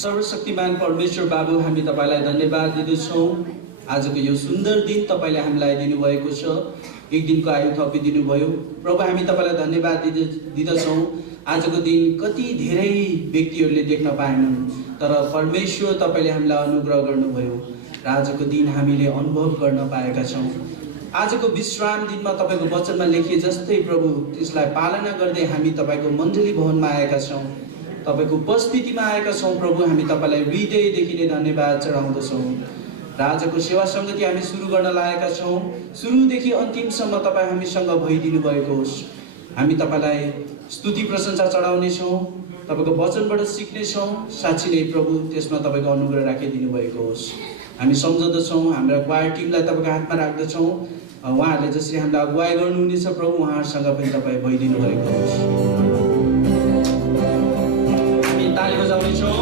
सर्वशक्तिमान परमेश्वर बाबु हामी तपाईलाई धन्यवाद दिँदछौँ। आजको यो सुन्दर दिन तपाईले हामीलाई दिनुभएको छ। एक दिनको आयु थपिदिनु भयो प्रभु, हामी तपाईलाई धन्यवाद दिँदछौँ। आजको दिन कति धेरै व्यक्तिहरूले देख्न पाएनन्, तर परमेश्वर तपाईले हामीलाई अनुग्रह गर्नुभयो र आजको दिन हामीले अनुभव गर्न पाएका छौँ। आजको विश्राम दिनमा तपाईको वचनमा लेखिए जस्तै प्रभु त्यसलाई पालना गर्दै हामी तपाईको मण्डली भवनमा आएका छौँ, तपाईको उपस्थितिमा आएका छौँ। प्रभु हामी तपाईलाई हृदयदेखि नै धन्यवाद चढाउँदछौँ। र आजको सेवा सङ्गति हामी सुरु गर्न लागेका छौँ। सुरुदेखि अन्तिमसम्म तपाईँ हामीसँग भइदिनु भएको होस्। हामी तपाईलाई स्तुति प्रशंसा चढाउनेछौँ, तपाईको वचनबाट सिक्नेछौँ। साँच्चै नै प्रभु त्यसमा तपाईको अनुग्रह राखिदिनु भएको होस्। हामी सम्झँदछौँ, हाम्रा क्वायर टिमलाई तपाईको हातमा राख्दछौँ। उहाँहरूले जसरी हामीलाई अगुवाई गर्नुहुनेछ प्रभु, उहाँहरूसँग पनि तपाईँ भइदिनु भएको होस्। हामी ताली बजाउनेछौँ।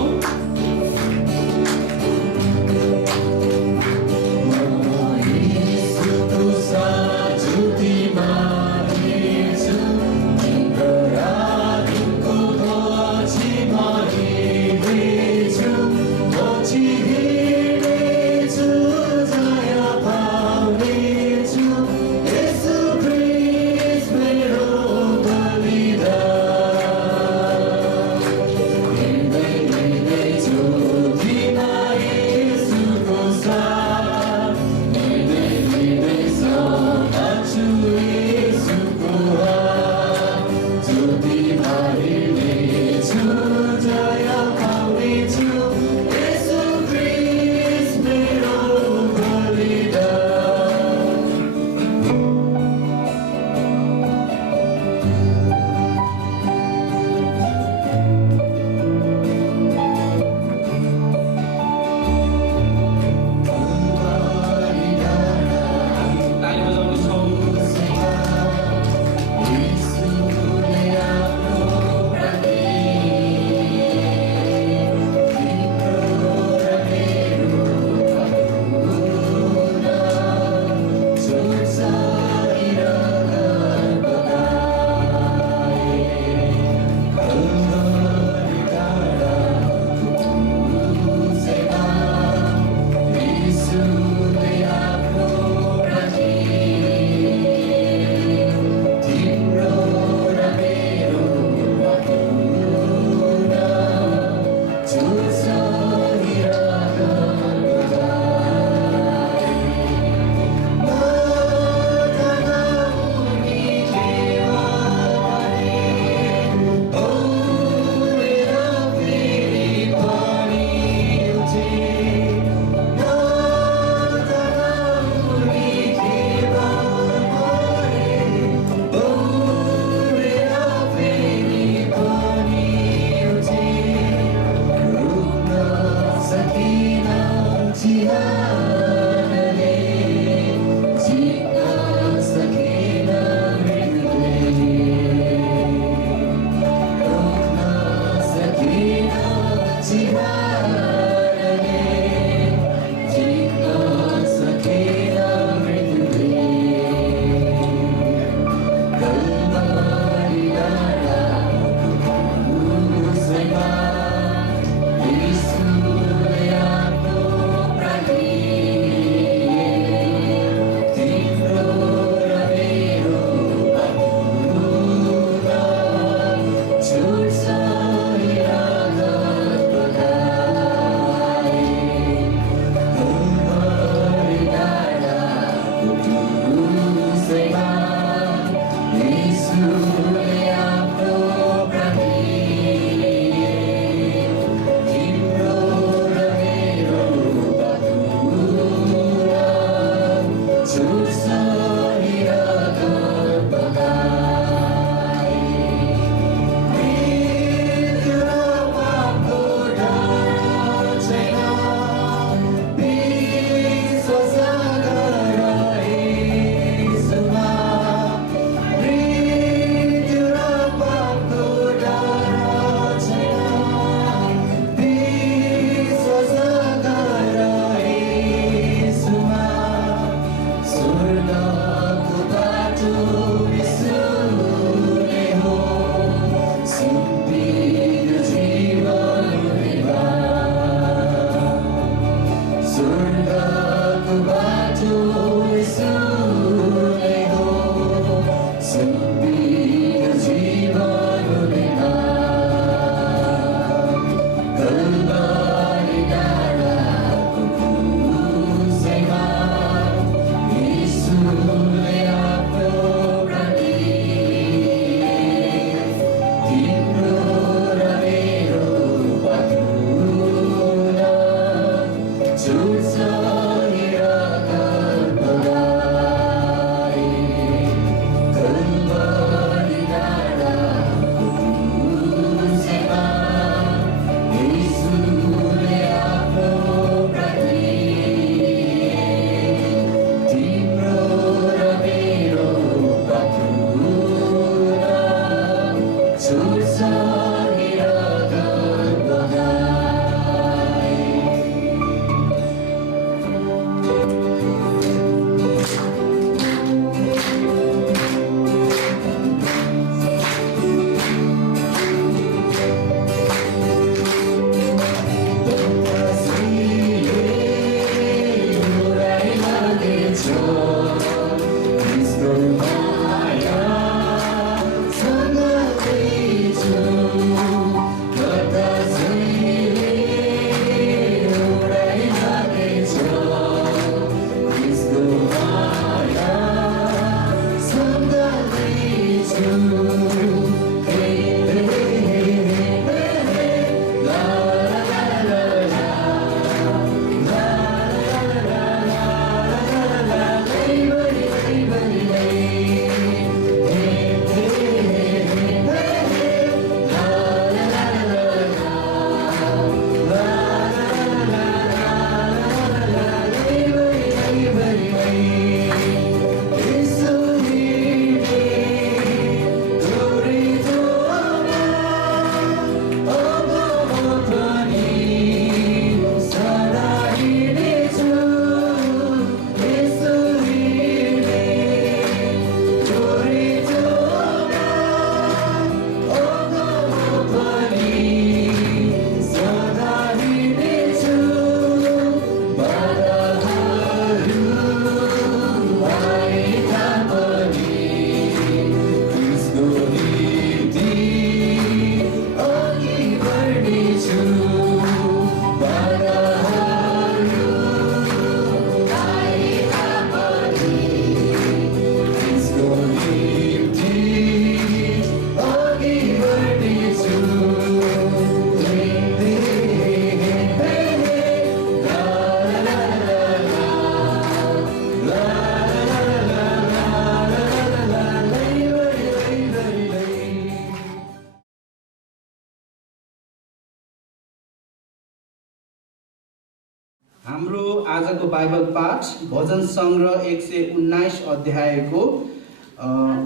हाम्रो आजको बाइबल पाठ भजन सङ्ग्रह 119 अध्यायको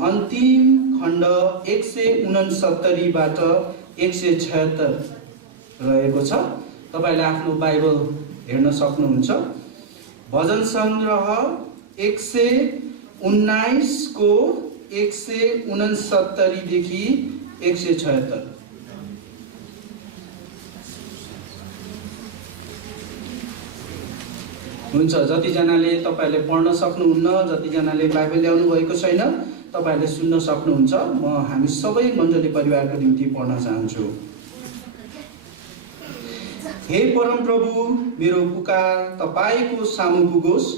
अन्तिम खण्ड 169 बाट 176 रहेको छ। तपाईले आफ्नो बाइबल हेर्न सक्नुहुन्छ। भजन सङ्ग्रह 119 को 169 देखि 176। हुन्छ, जतिजनाले तपाईले पढ्न सक्नुहुन्न, जतिजनाले बाइबल ल्याउनु भएको छैन, तपाईले सुन्न सक्नुहुन्छ। म हामी सबै मण्डली परिवारको निम्ति पढ्न चाहन्छु। हे परम प्रभु, मेरो पुकार तपाईको सामु पुगोस्।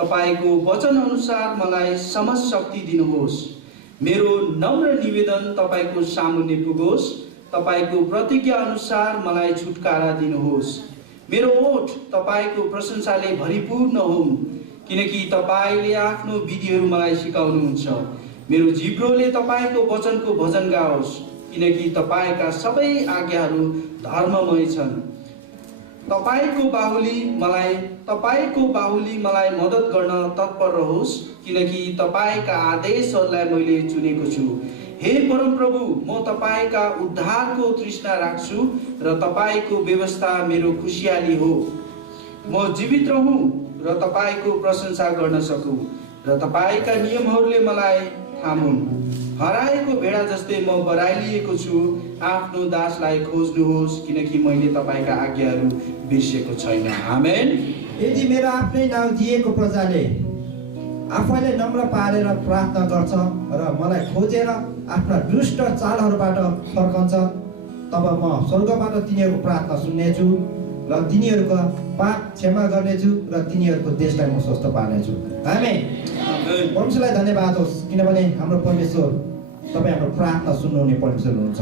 तपाईको वचन अनुसार मलाई समझ शक्ति दिनुहोस्। मेरो नम्र निवेदन तपाईको सामुन्ने पुगोस्। तपाईको प्रतिज्ञा अनुसार मलाई छुटकारा दिनुहोस्। मेरो ओठ तपाईको प्रशंसाले भरिपूर्ण होऊन्, किनकि तपाईले आफ्नो विधिहरू मलाई सिकाउनुहुन्छ। मेरो जिब्रोले तपाईको वचनको भजन गाओस्, किनकि तपाईका सबै आज्ञाहरू धर्ममय छन्। तपाईको बाहुली मलाई मद्दत गर्न तत्पर रहोस्, किनकि तपाईका आदेशहरूलाई मैले चुनेको छु। हे परम प्रभु, म तपाईका उद्धारको तृष्णा राख्छु र तपाईको व्यवस्था मेरो खुसियाली हो। म जीवित रहूँ र तपाईको प्रशंसा गर्न सकूँ र तपाईका नियमहरूले मलाई थामुन्। हराएको भेडा जस्तै म बराइलिएको छु। आफ्नो दासलाई खोज्नुहोस्, किनकि मैले तपाईका आज्ञाहरू बिर्सेको छैन। आमेन। यदि मेरो आफ्नै नाउँ दिएको प्रजाले आफैले नम्र पारेर प्रार्थना गर्छ र मलाई खोजेर आफ्ना दुष्ट चालहरूबाट फर्कन्छ, तब म स्वर्गबाट तिनीहरूको प्रार्थना सुन्नेछु र तिनीहरूको पाप क्षमा गर्नेछु र तिनीहरूको देशलाई म स्वस्थ पार्नेछु। आमेन। परमेश्वरलाई धन्यवाद होस्, किनभने हाम्रो परमेश्वर तपाईँ हाम्रो प्रार्थना सुन्नुहुने परमेश्वर हुनुहुन्छ।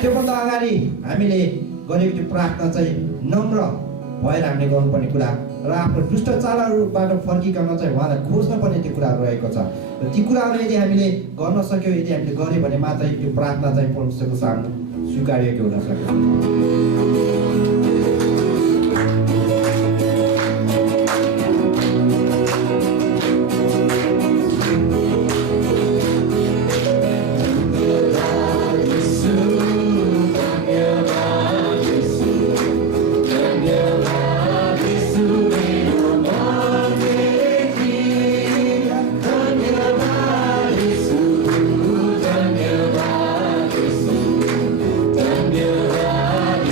त्योभन्दा अगाडि हामीले गरेको त्यो प्रार्थना चाहिँ नम्र भएर हामीले गर्नुपर्ने कुरा र आफ्नो दुष्ट चालहरूबाट फर्किकन चाहिँ उहाँलाई खोज्न पर्ने त्यो कुराहरू रहेको छ। र ती कुराहरू यदि हामीले गर्न सक्यौँ, यदि हामीले गऱ्यौँ भने मात्रै त्यो प्रार्थना चाहिँ परमेश्वरको सामु स्वीकार्योग्य हुन सक्छ। धन्यवाद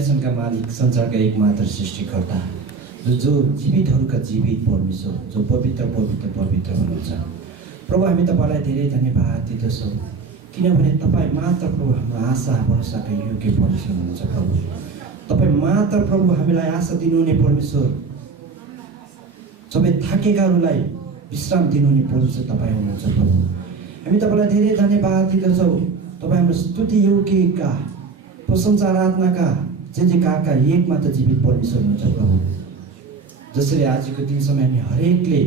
सिंहासनका मालिक, संसारका एकमात्र सृष्टिकर्ता, जो जीवितहरूका जीवित परमेश्वर, जो पवित्र पवित्र पवित्र हुनुहुन्छ। प्रभु, हामी तपाईँलाई धेरै धन्यवाद दिँदछौँ, किनभने तपाईँ मात्र प्रभु हाम्रो आशा भरोसाका योग्य परमेश्वर हुनुहुन्छ। प्रभु, तपाईँ मात्र प्रभु हामीलाई आशा दिनुहुने परमेश्वर, सबै थाकेकाहरूलाई विश्राम दिनुहुने परमेश्वर तपाईँ हुनुहुन्छ। प्रभु, हामी तपाईँलाई धेरै धन्यवाद दिँदछौँ। तपाईँ हाम्रो स्तुति योग्यका, प्रशंसा आराधनाका, जयकारका एकमात्र जीवित परमेश्वर हुनुहुन्छ। प्रभु, जसरी आजको दिनसम्म हामी हरेकले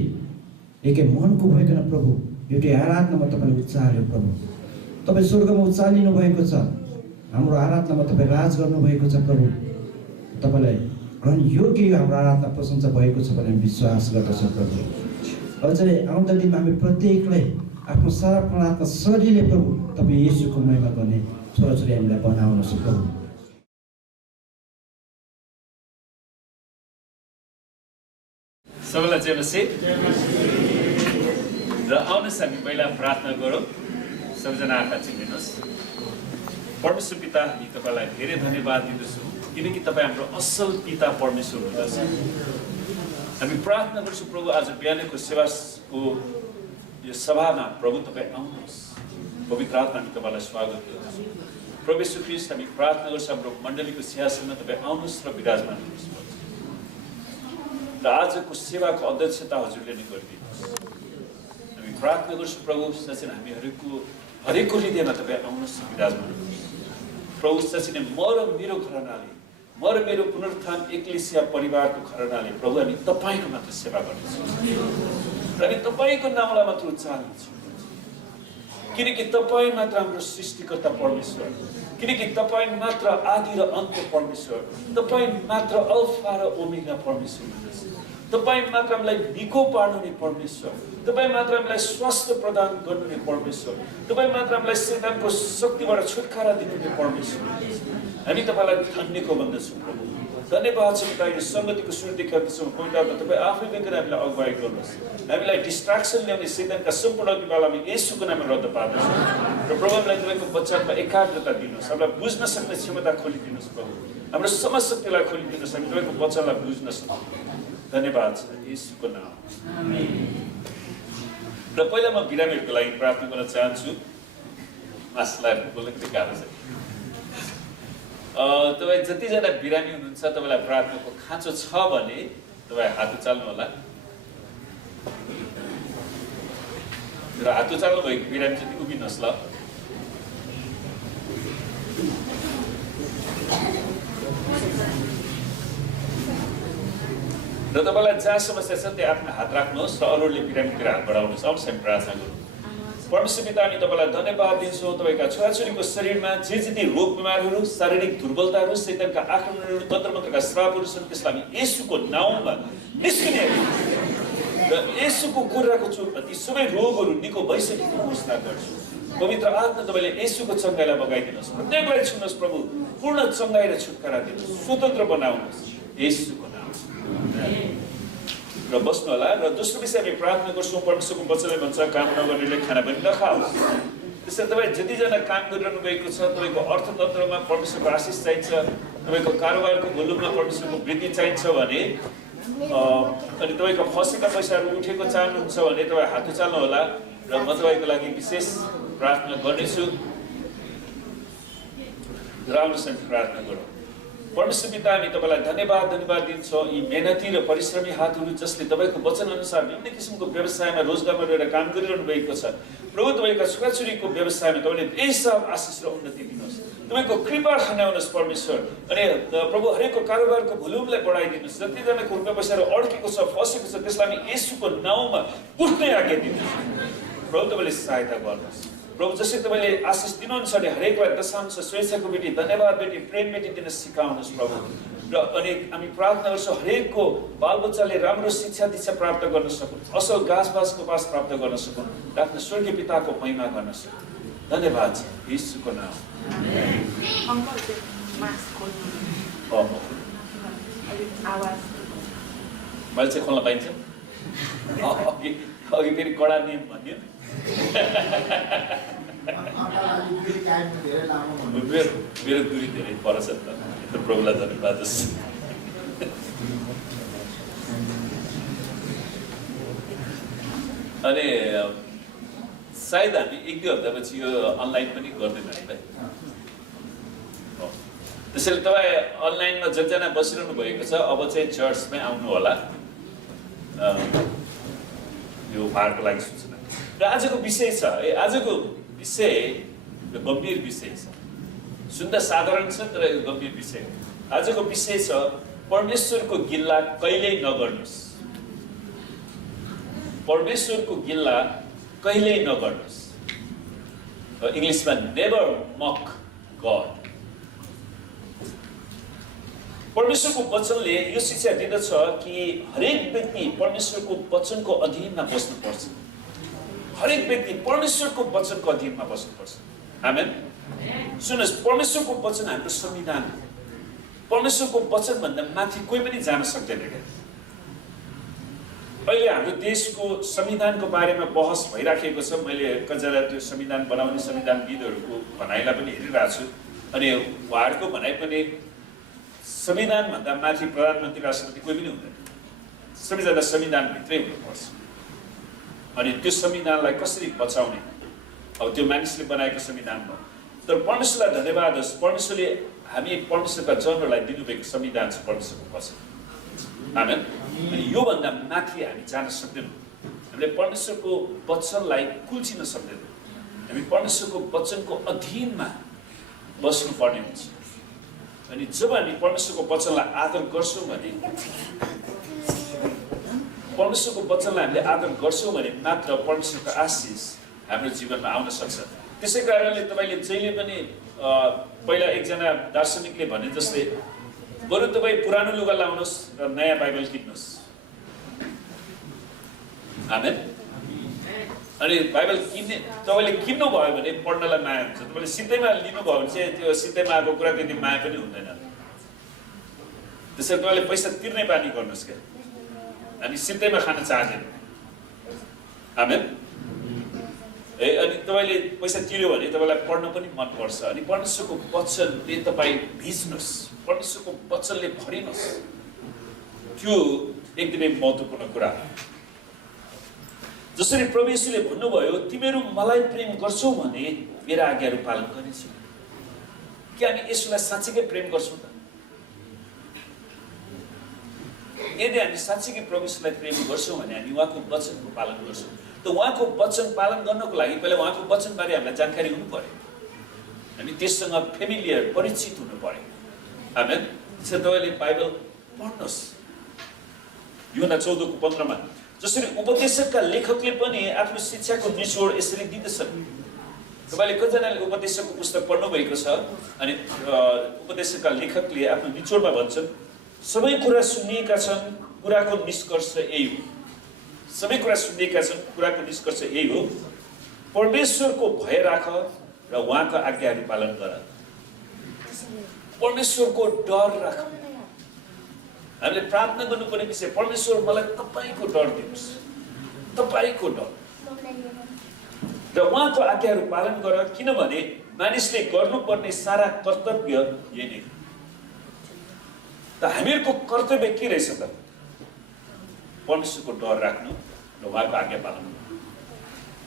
एकै मनको भइकन प्रभु एउटै आराधनामा तपाईँले उच्चार्यो। प्रभु, तपाईँ स्वर्गमा उचालिनु भएको छ, हाम्रो आराधनामा तपाईँ राज गर्नुभएको छ। प्रभु, तपाईँलाई ग्रहण योग्य हाम्रो आराधना प्रशंसा भएको छ भन्ने विश्वास गर्दछौँ। प्रभु, अझै आउँदो दिनमा हामी प्रत्येकलाई आफ्नो सारा प्राणका शरीरले प्रभु तपाईँ येशूको महिमा गर्ने छोराछोरी हामीलाई बनाउनुहोस्। प्रभु, सबैलाई जय मसीह। र आउनुहोस् हामी पहिला प्रार्थना गरौँ। सबैजना आँखा चिम्लिनुहोस्। परमेश्वर पिता, हामी तपाईँलाई धेरै धन्यवाद दिँदछौँ, किनकि तपाईँ हाम्रो असल पिता परमेश्वर हुनुहुन्छ। हामी प्रार्थना गर्छौँ प्रभु, आज बिहानको सेवाको यो सभामा प्रभु तपाईँ आउनुहोस्। पवित्र आत्मा, हामी तपाईँलाई स्वागत गर्दछौँ। प्रभु यीशु ख्रीष्ट, हामी प्रार्थना गर्छौँ हाम्रो मण्डलीको सिंहासनमा तपाईँ आउनुहोस् र विराजमान हुनुहोस्। र आजको सेवाको अध्यक्षता हजुरले नै गरिदिनुहोस्। हामी प्रार्थना गर्छौँ प्रभु, साँच्चै हामीहरूको हरेकको हृदयमा तपाईँ आउनुहोस्, विराजमान हुनुहोस्। प्रभु, साँच्चै नै म र मेरो घरनाले, म र मेरो पुनरुत्थान एक्लेसिया परिवारको घरनाले प्रभु हामी तपाईँको मात्र सेवा गर्नेछौँ र हामी तपाईँको नामलाई मात्र उच्चार्नेछौँ, किनकि तपाईँ मात्र हाम्रो सृष्टिकर्ता परमेश्वर, किनकि तपाईँ मात्र आदि र अन्त्य परमेश्वर, तपाईँ मात्र अल्फा र ओमेगा परमेश्वर हुनुहुन्छ। तपाईँ मात्र हामीलाई निको पार्नुहुने परमेश्वर, तपाईँ मात्र हामीलाई स्वास्थ्य प्रदान गर्नुहुने परमेश्वर, तपाईँ मात्र हामीलाई शैतानको शक्तिबाट छुटकारा दिनुहुने परमेश्वर। हामी तपाईँलाई धन्यको भन्दछौँ प्रभु। धन्यवाद छ पिता, यो सङ्गतिको सुरु देखाउँदछौँ। पवित्र आत्मा तपाईँ आफै गएर हामीलाई अगुवाई गर्नुहोस्। हामीलाई डिस्ट्राक्सन ल्याउने शैतानका सम्पूर्ण अभिवाल हामी येशूको नाममा रद्द पार्दछौँ र प्रभु हामीलाई तपाईँको वचनमा एकाग्रता दिनुहोस्, हामीलाई बुझ्न सक्ने क्षमता खोलिदिनुहोस्। प्रभु, हाम्रो समशक्तिलाई खोलिदिनुहोस्, हामी तपाईँको वचनलाई बुझ्न सक्छौँ। धन्यवाद छ येशूको नाम। र पहिला म बिरामीहरूको लागि प्रार्थना गर्न चाहन्छु। मासलाई बोल्न कति गाह्रो छ। तपाईँ जतिजना बिरामी हुनुहुन्छ, तपाईँलाई प्रार्थनाको खाँचो छ भने तपाईँ हात उचाल्नु होला। र हात उचाल्नु भएको बिरामी चाहिँ उभिनुहोस् ल। र तपाईँलाई जहाँ समस्या छ त्यहाँ आफ्नो हात राख्नुहोस् र अरूले बिरामीतिर हात बढाउनुहोस्। आउनुहोस् हामी प्रार्थना गरौँ। परमेश्वर पिता, हामी तपाईँलाई धन्यवाद दिन्छौँ। तपाईँका छोराछोरीको शरीरमा जे जति रोग बिमारहरू, शारीरिक दुर्बलताहरू, शैतानका आक्रमणहरू, तन्त्रमन्त्रका श्रापहरू छन्, त्यसलाई हामी येशूको नाउँमा निस्किने र येशूको कुराको चोटमा ती सबै रोगहरू निको भइसकेको घोषणा गर्छु। पवित्र आत्मा तपाईँले येशूको चङ्गाइलाई बगाइदिनुहोस्, प्रत्येकलाई छुनुहोस् प्रभु, पूर्ण चङ्गाइ र छुटकारा दिनुहोस्, स्वतन्त्र बनाउनुहोस् येशूको नाम। र बस्नु होला। र दोस्रो विषय हामी प्रार्थना गर्छौँ। परमेश्वरको वचनले भन्छ, काम नगर्नेले खाना पनि नखाओस्। त्यसैले तपाईँ जतिजना काम गरिरहनु भएको छ, तपाईँको अर्थतन्त्रमा परमेश्वरको आशिष चाहिन्छ, तपाईँको कारोबारको भोल्युममा परमेश्वरको वृद्धि चाहिन्छ भने, अनि तपाईँको फसेका पैसाहरू उठेको चाहनुहुन्छ भने तपाईँ हात उचाल्नु होला र म तपाईँको लागि विशेष प्रार्थना गर्नेछु। राम्रोसँग प्रार्थना गरौँ। परमेश्वर पिता, हामी तपाईँलाई धन्यवाद दिन्छौँ। यी मेहनती र परिश्रमी हातहरू जसले तपाईँको वचन अनुसार विभिन्न किसिमको व्यवसायमा रोजगारमा रहेर काम गरिरहनु भएको छ, प्रभु तपाईँका छोराछोरीको व्यवसायमा तपाईँले बेहिसाब आशिष र उन्नति दिनुहोस्। तपाईँको कृपा खनाउनुहोस् परमेश्वर। अनि प्रभु हरेकको कारोबारको भोल्युमलाई बढाइदिनुहोस्। जतिजनाको रुपियाँ पैसाहरू अड्केको छ, फसेको छ, त्यसलाई हामी येशूको नाउँमा उठ्ने आज्ञा दिनुहोस्। प्रभु तपाईँले सहायता गर्नुहोस्। प्रभु जसरी तपाईँले आशिष दिनुहुन्छ भने हरेकलाई दशांश, स्वेच्छाको बेटी, धन्यवाद बेटी, प्रेम बेटी दिन सिकाउनुहोस् प्रभु। र अनि हामी प्रार्थना गर्छौँ हरेकको बालबच्चाले राम्रो शिक्षा दीक्षा प्राप्त गर्न सकुन्, असल घाँसबासको पास प्राप्त गर्न सकुन्, आफ्नो स्वर्गीय पिताको महिमा गर्न सकुन्। धन्यवाद छ येशूको नाम। मैले चाहिँ खोल्न पाइन्छ? अघि फेरि कडा नियम भन्यो। मेरो दुरी धेरै पर छ त। प्रभुलाई धन्यवाद होस्। अनि सायद हामी 1-2 हप्तापछि यो अनलाइन पनि गर्दैनौँ है। त्यसैले तपाईँ अनलाइनमा जतिजना बसिरहनु भएको छ अब चाहिँ चर्चमै आउनु होला यो उहाँहरूको लागि सूचना। र आजको विषय छ है, आजको विषय गम्भीर विषय छ। सुन्दा साधारण छ तर यो गम्भीर विषय हो। आजको विषय छ परमेश्वरको गिल्ला कहिल्यै नगर्नुहोस्। परमेश्वरको गिल्ला कहिल्यै नगर्नुहोस्। इङ्ग्लिसमा नेभर मक गड। परमेश्वरको वचनले यो शिक्षा दिँदछ कि हरेक व्यक्ति परमेश्वरको वचनको अधीनमा बस्नुपर्छ। हरेक व्यक्ति परमेश्वरको वचनको अधीनमा बस्नुपर्छ। आमेन। सुन्नुहोस्, परमेश्वरको वचन हाम्रो संविधान हो। परमेश्वरको वचनभन्दा माथि कोही पनि जान सक्दैन क्या। अहिले हाम्रो देशको संविधानको बारेमा बहस भइराखेको छ। मैले कतिजना त्यो संविधान बनाउने संविधानविदहरूको भनाइलाई पनि हेरिरहेको छु। अनि उहाँहरूको भनाइ पनि संविधानभन्दा माथि प्रधानमन्त्री राष्ट्रपति कोही पनि हुँदैन। सबैजना संविधानभित्रै हुनुपर्छ। अनि त्यो संविधानलाई कसरी बचाउने, अब त्यो मानिसले बनाएको संविधान हो। तर परमेश्वरलाई धन्यवाद होस्, परमेश्वरले हामी परमेश्वरका जनहरूलाई दिनुभएको संविधान छ परमेश्वरको वचन। आमेन। अनि योभन्दा माथि हामी जान सक्दैनौँ। हामीले परमेश्वरको वचनलाई कुल्चिन सक्दैनौँ। हामी परमेश्वरको वचनको अधीनमा बस्नुपर्ने हुन्छ। अनि जब हामी परमेश्वरको वचनलाई आदर गर्छौँ भने हामीले आदर गर्छौँ भने मात्र परमेश्वरको आशिष हाम्रो जीवनमा आउन सक्छ। त्यसै कारणले तपाईँले जहिले पनि पहिला एकजना दार्शनिकले भने जस्तै बरु तपाईँ पुरानो लुगा लाउनुहोस् र नयाँ बाइबल किन्नुहोस्। आमेन। अनि बाइबल तपाईँले किन्नुभयो भने पढ्नलाई माया हुन्छ। तपाईँले सिधैमा लिनुभयो भने चाहिँ त्यो सिधैमा आएको कुरा त्यति माया पनि हुँदैन। त्यसरी तपाईँले पैसा तिर्नै बानी गर्नुहोस् क्या। अनि सिधैमा खान चाहँदैन। आमेन। अनि तपाईँले पैसा तिर्यो भने तपाईँलाई पढ्न पनि मनपर्छ। अनि परमेश्वरको वचनले तपाईँ भिज्नुहोस्, परमेश्वरको वचनले भरिनुहोस्। त्यो एकदमै महत्त्वपूर्ण कुरा हो। जसरी प्रभु येशूले भन्नुभयो, तिमीहरू मलाई प्रेम गर्छौ भने मेरा आज्ञाहरू पालन गर्नेछौ। के हामी येशूलाई साँच्चीकै प्रेम गर्छौँ त? यदि हामी साँच्चीकै प्रभु येशूलाई प्रेम गर्छौँ भने हामी उहाँको वचनको पालन गर्छौँ। त उहाँको वचन पालन गर्नको लागि पहिला उहाँको वचनबारे हामीलाई जानकारी हुनु पर्यो। हामी त्यससँग फेमिलियर, परिचित हुनु पर्यो। आमेन। त्यसैले तपाईँले बाइबल पढ्नुहोस्। यूहन्ना 14:15 जसरी उपदेशकका लेखकले पनि आफ्नो शिक्षाको निचोड यसरी दिँदछन्। तपाईँले कतिजनाले उपदेशकको पुस्तक पढ्नु भएको छ। अनि उपदेशकका लेखकले आफ्नो निचोडमा भन्छन्, सबै कुरा सुनिएका छन्, कुराको निष्कर्ष यही हो। सबै कुरा सुनिएका छन्, कुराको निष्कर्ष यही हो, परमेश्वरको भय राख र उहाँको आज्ञाहरू पालन गर। परमेश्वरको डर राख। हामीले प्रार्थना गर्नुपर्ने विषय, परमेश्वर मलाई तपाईँको डर दिनुहोस्, तपाईँको डर र उहाँको आज्ञाहरू पालन गर। किनभने मानिसले गर्नुपर्ने सारा कर्तव्य यही नै। त हामीहरूको कर्तव्य के रहेछ त? परमेश्वरको डर राख्नु र उहाँको आज्ञा पालन गर्नु।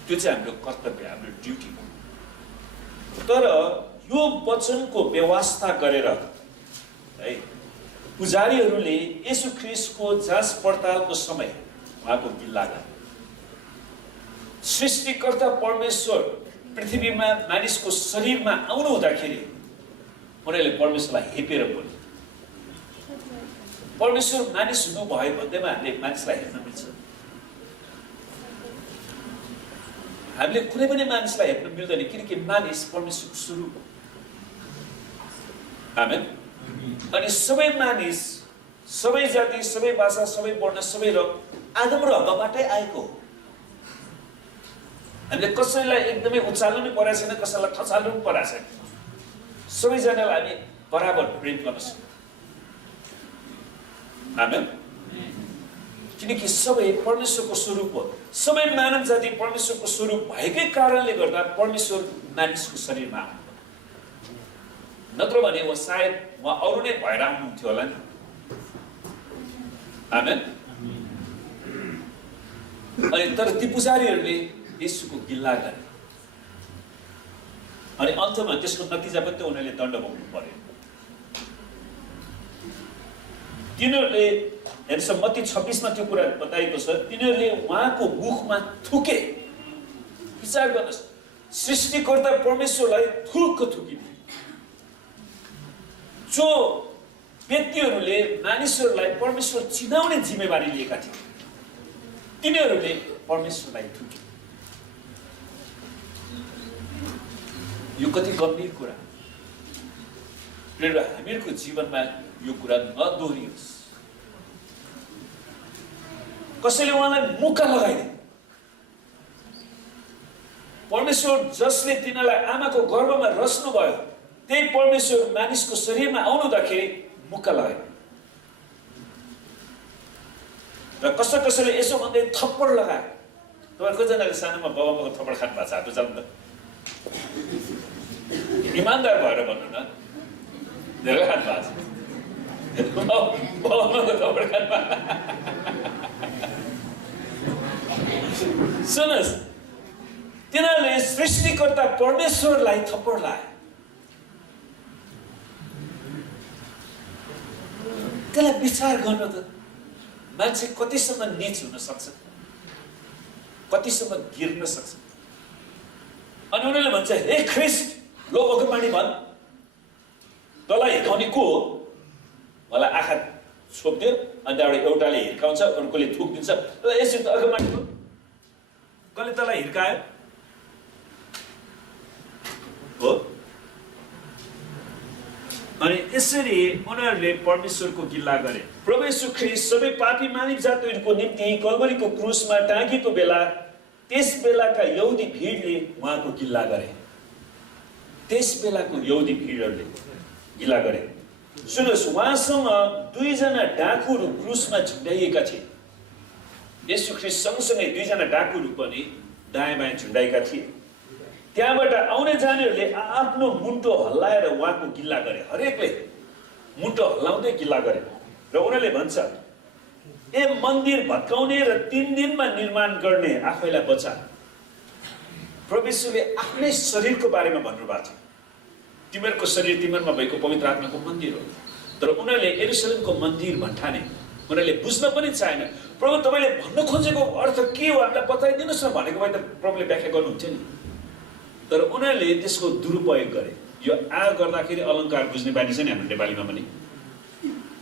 त्यो चाहिँ हाम्रो कर्तव्य, हाम्रो ड्युटी हो। तर यो वचनको व्यवस्था गरेर है पुजारीहरूले येशू ख्रीष्टको जाँच पडतालको समय उहाँको गिल्ला गरे। सृष्टिकर्ता परमेश्वर पृथ्वीमा मानिसको शरीरमा आउनु हुँदाखेरि उनीहरूले परमेश्वरलाई हेपेर बोले। परमेश्वर मानिस हुनु भयो भन्दैमा हामीले मानिसलाई हेर्न मिल्छ? हामीले कुनै पनि मानिसलाई हेर्न मिल्दैन, किनकि मानिस परमेश्वरको स्वरूप हो। आमेन। अनि सबै मानिस, सबै जाति, सबै भाषा, सबै वर्ण, सबै रङ आदम र हव्वाबाटै आएको हो। हामीले कसैलाई एकदमै उचाल्नु पनि परेको छैन, कसैलाई खचाल्नु पनि परेको छैन। सबैजनालाई हामी बराबर प्रेम गर्न सक्छौँ। आमेन। किनकि सबै परमेश्वरको स्वरूप हो। सबै मानव जाति परमेश्वरको स्वरूप भएकै कारणले गर्दा परमेश्वर मानिसको शरीरमा आउनु। नत्र भने उहाँ सायद उहाँ अरू नै भएर आउनुहुन्थ्यो होला नि। आमेन। अनि तर ती पुजारीहरूले येशूको गिल्ला गरे अनि अन्तमा त्यसको नतिजा पनि त उनीहरूले दण्ड भोग्नु पर्यो। तिनीहरूले हेर्नुहोस् मत्ती 26 मा त्यो कुरा बताइएको छ। तिनीहरूले उहाँको मुखमा थुके। विचार गर्नुहोस्, सृष्टिकर्ता परमेश्वरलाई थुक थुकिदिए। जो व्यक्तिहरूले मानिसहरूलाई परमेश्वर चिनाउने जिम्मेवारी लिएका थिए तिनीहरूले परमेश्वरलाई थुके। यो कति गम्भीर कुरा। र हामीहरूको जीवनमा यो कुरा नदोहोरियोस्। कसैले उहाँलाई मुक्का लगाइदिए। परमेश्वर जसले तिनीलाई आमाको गर्भमा रच्नु भयो त्यही परमेश्वर मानिसको शरीरमा आउनुहुँदाखेरि मुक्का लगाए। र कसैले यसो भन्दै थप्पड लगाए। तपाईहरु कतिजनाले सानोमा बाबाआमाको थप्पड खानु भएको छ? हात उचाल्नु त। इमानदार भएर भन्नु न, धेरै खानु भएको छ। बाबाआमाको थप्पड खानु भएको। सुन्नुहोस्, तिनीहरूले सृष्टिकर्ता परमेश्वरलाई थप्पड लाए। त्यसलाई विचार गर्नु त, मान्छे कतिसम्म नीच हुन सक्छ, कतिसम्म गिर्न सक्छ। अनि उनीहरूले भन्छ, हे ख्रिस्ट, लो अगमानी भन्, तँलाई हिर्काउने को हो? मलाई आँखा छोपिदियो अनि त्यहाँबाट एउटाले हिर्काउँछ, अर्कोले थुकिदिन्छ। यसरी त अगमानी हो, कसले तँलाई हिर्कायो हो? अनि यसरी उनीहरूले परमेश्वरको गिल्ला गरे। प्रभु येशू ख्रीष्ट सबै पापी मानिस जातिहरूको निम्ति कल्वरीको क्रुसमा टाँगिएको बेला त्यस बेलाका यहुदी भिडले उहाँको गिल्ला गरे। त्यस बेलाको यहुदी भिडहरूले गिल्ला गरे। सुन्नुहोस्, उहाँसँग दुईजना डाकुहरू क्रुसमा झुन्डाइएका थिए। येशू ख्रीष्ट सँगसँगै दुईजना डाकुहरू पनि दायाँ बायाँ झुन्डाएका थिए। त्यहाँबाट आउने जानेहरूले आफ्नो मुन्टो हल्लाएर उहाँको गिल्ला गरे। हरेकले मुन्टो हल्लाउँदै गिल्ला गरे। र उनीहरूले भन्छ, ए मन्दिर भत्काउने र 3 दिनमा निर्माण गर्ने आफैलाई बचा। प्रभु येशूले आफ्नै शरीरको बारेमा भन्नुभएको छ, तिमीहरूको शरीर तिमीहरूमा भएको पवित्र आत्माको मन्दिर हो। तर उनीहरूले यरुशलेमको मन्दिर भन्ठाने। उनीहरूले बुझ्न पनि चाहेन। प्रभु तपाईँले भन्न खोजेको अर्थ के हो हामीलाई बताइदिनुहोस् न भनेको भए त प्रभुले व्याख्या गर्नुहुन्थ्यो नि। तर उनीहरूले त्यसको दुरुपयोग गरे। यो आ गर्दाखेरि अलङ्कार बुझ्ने बानी छ नि हाम्रो नेपालीमा पनि।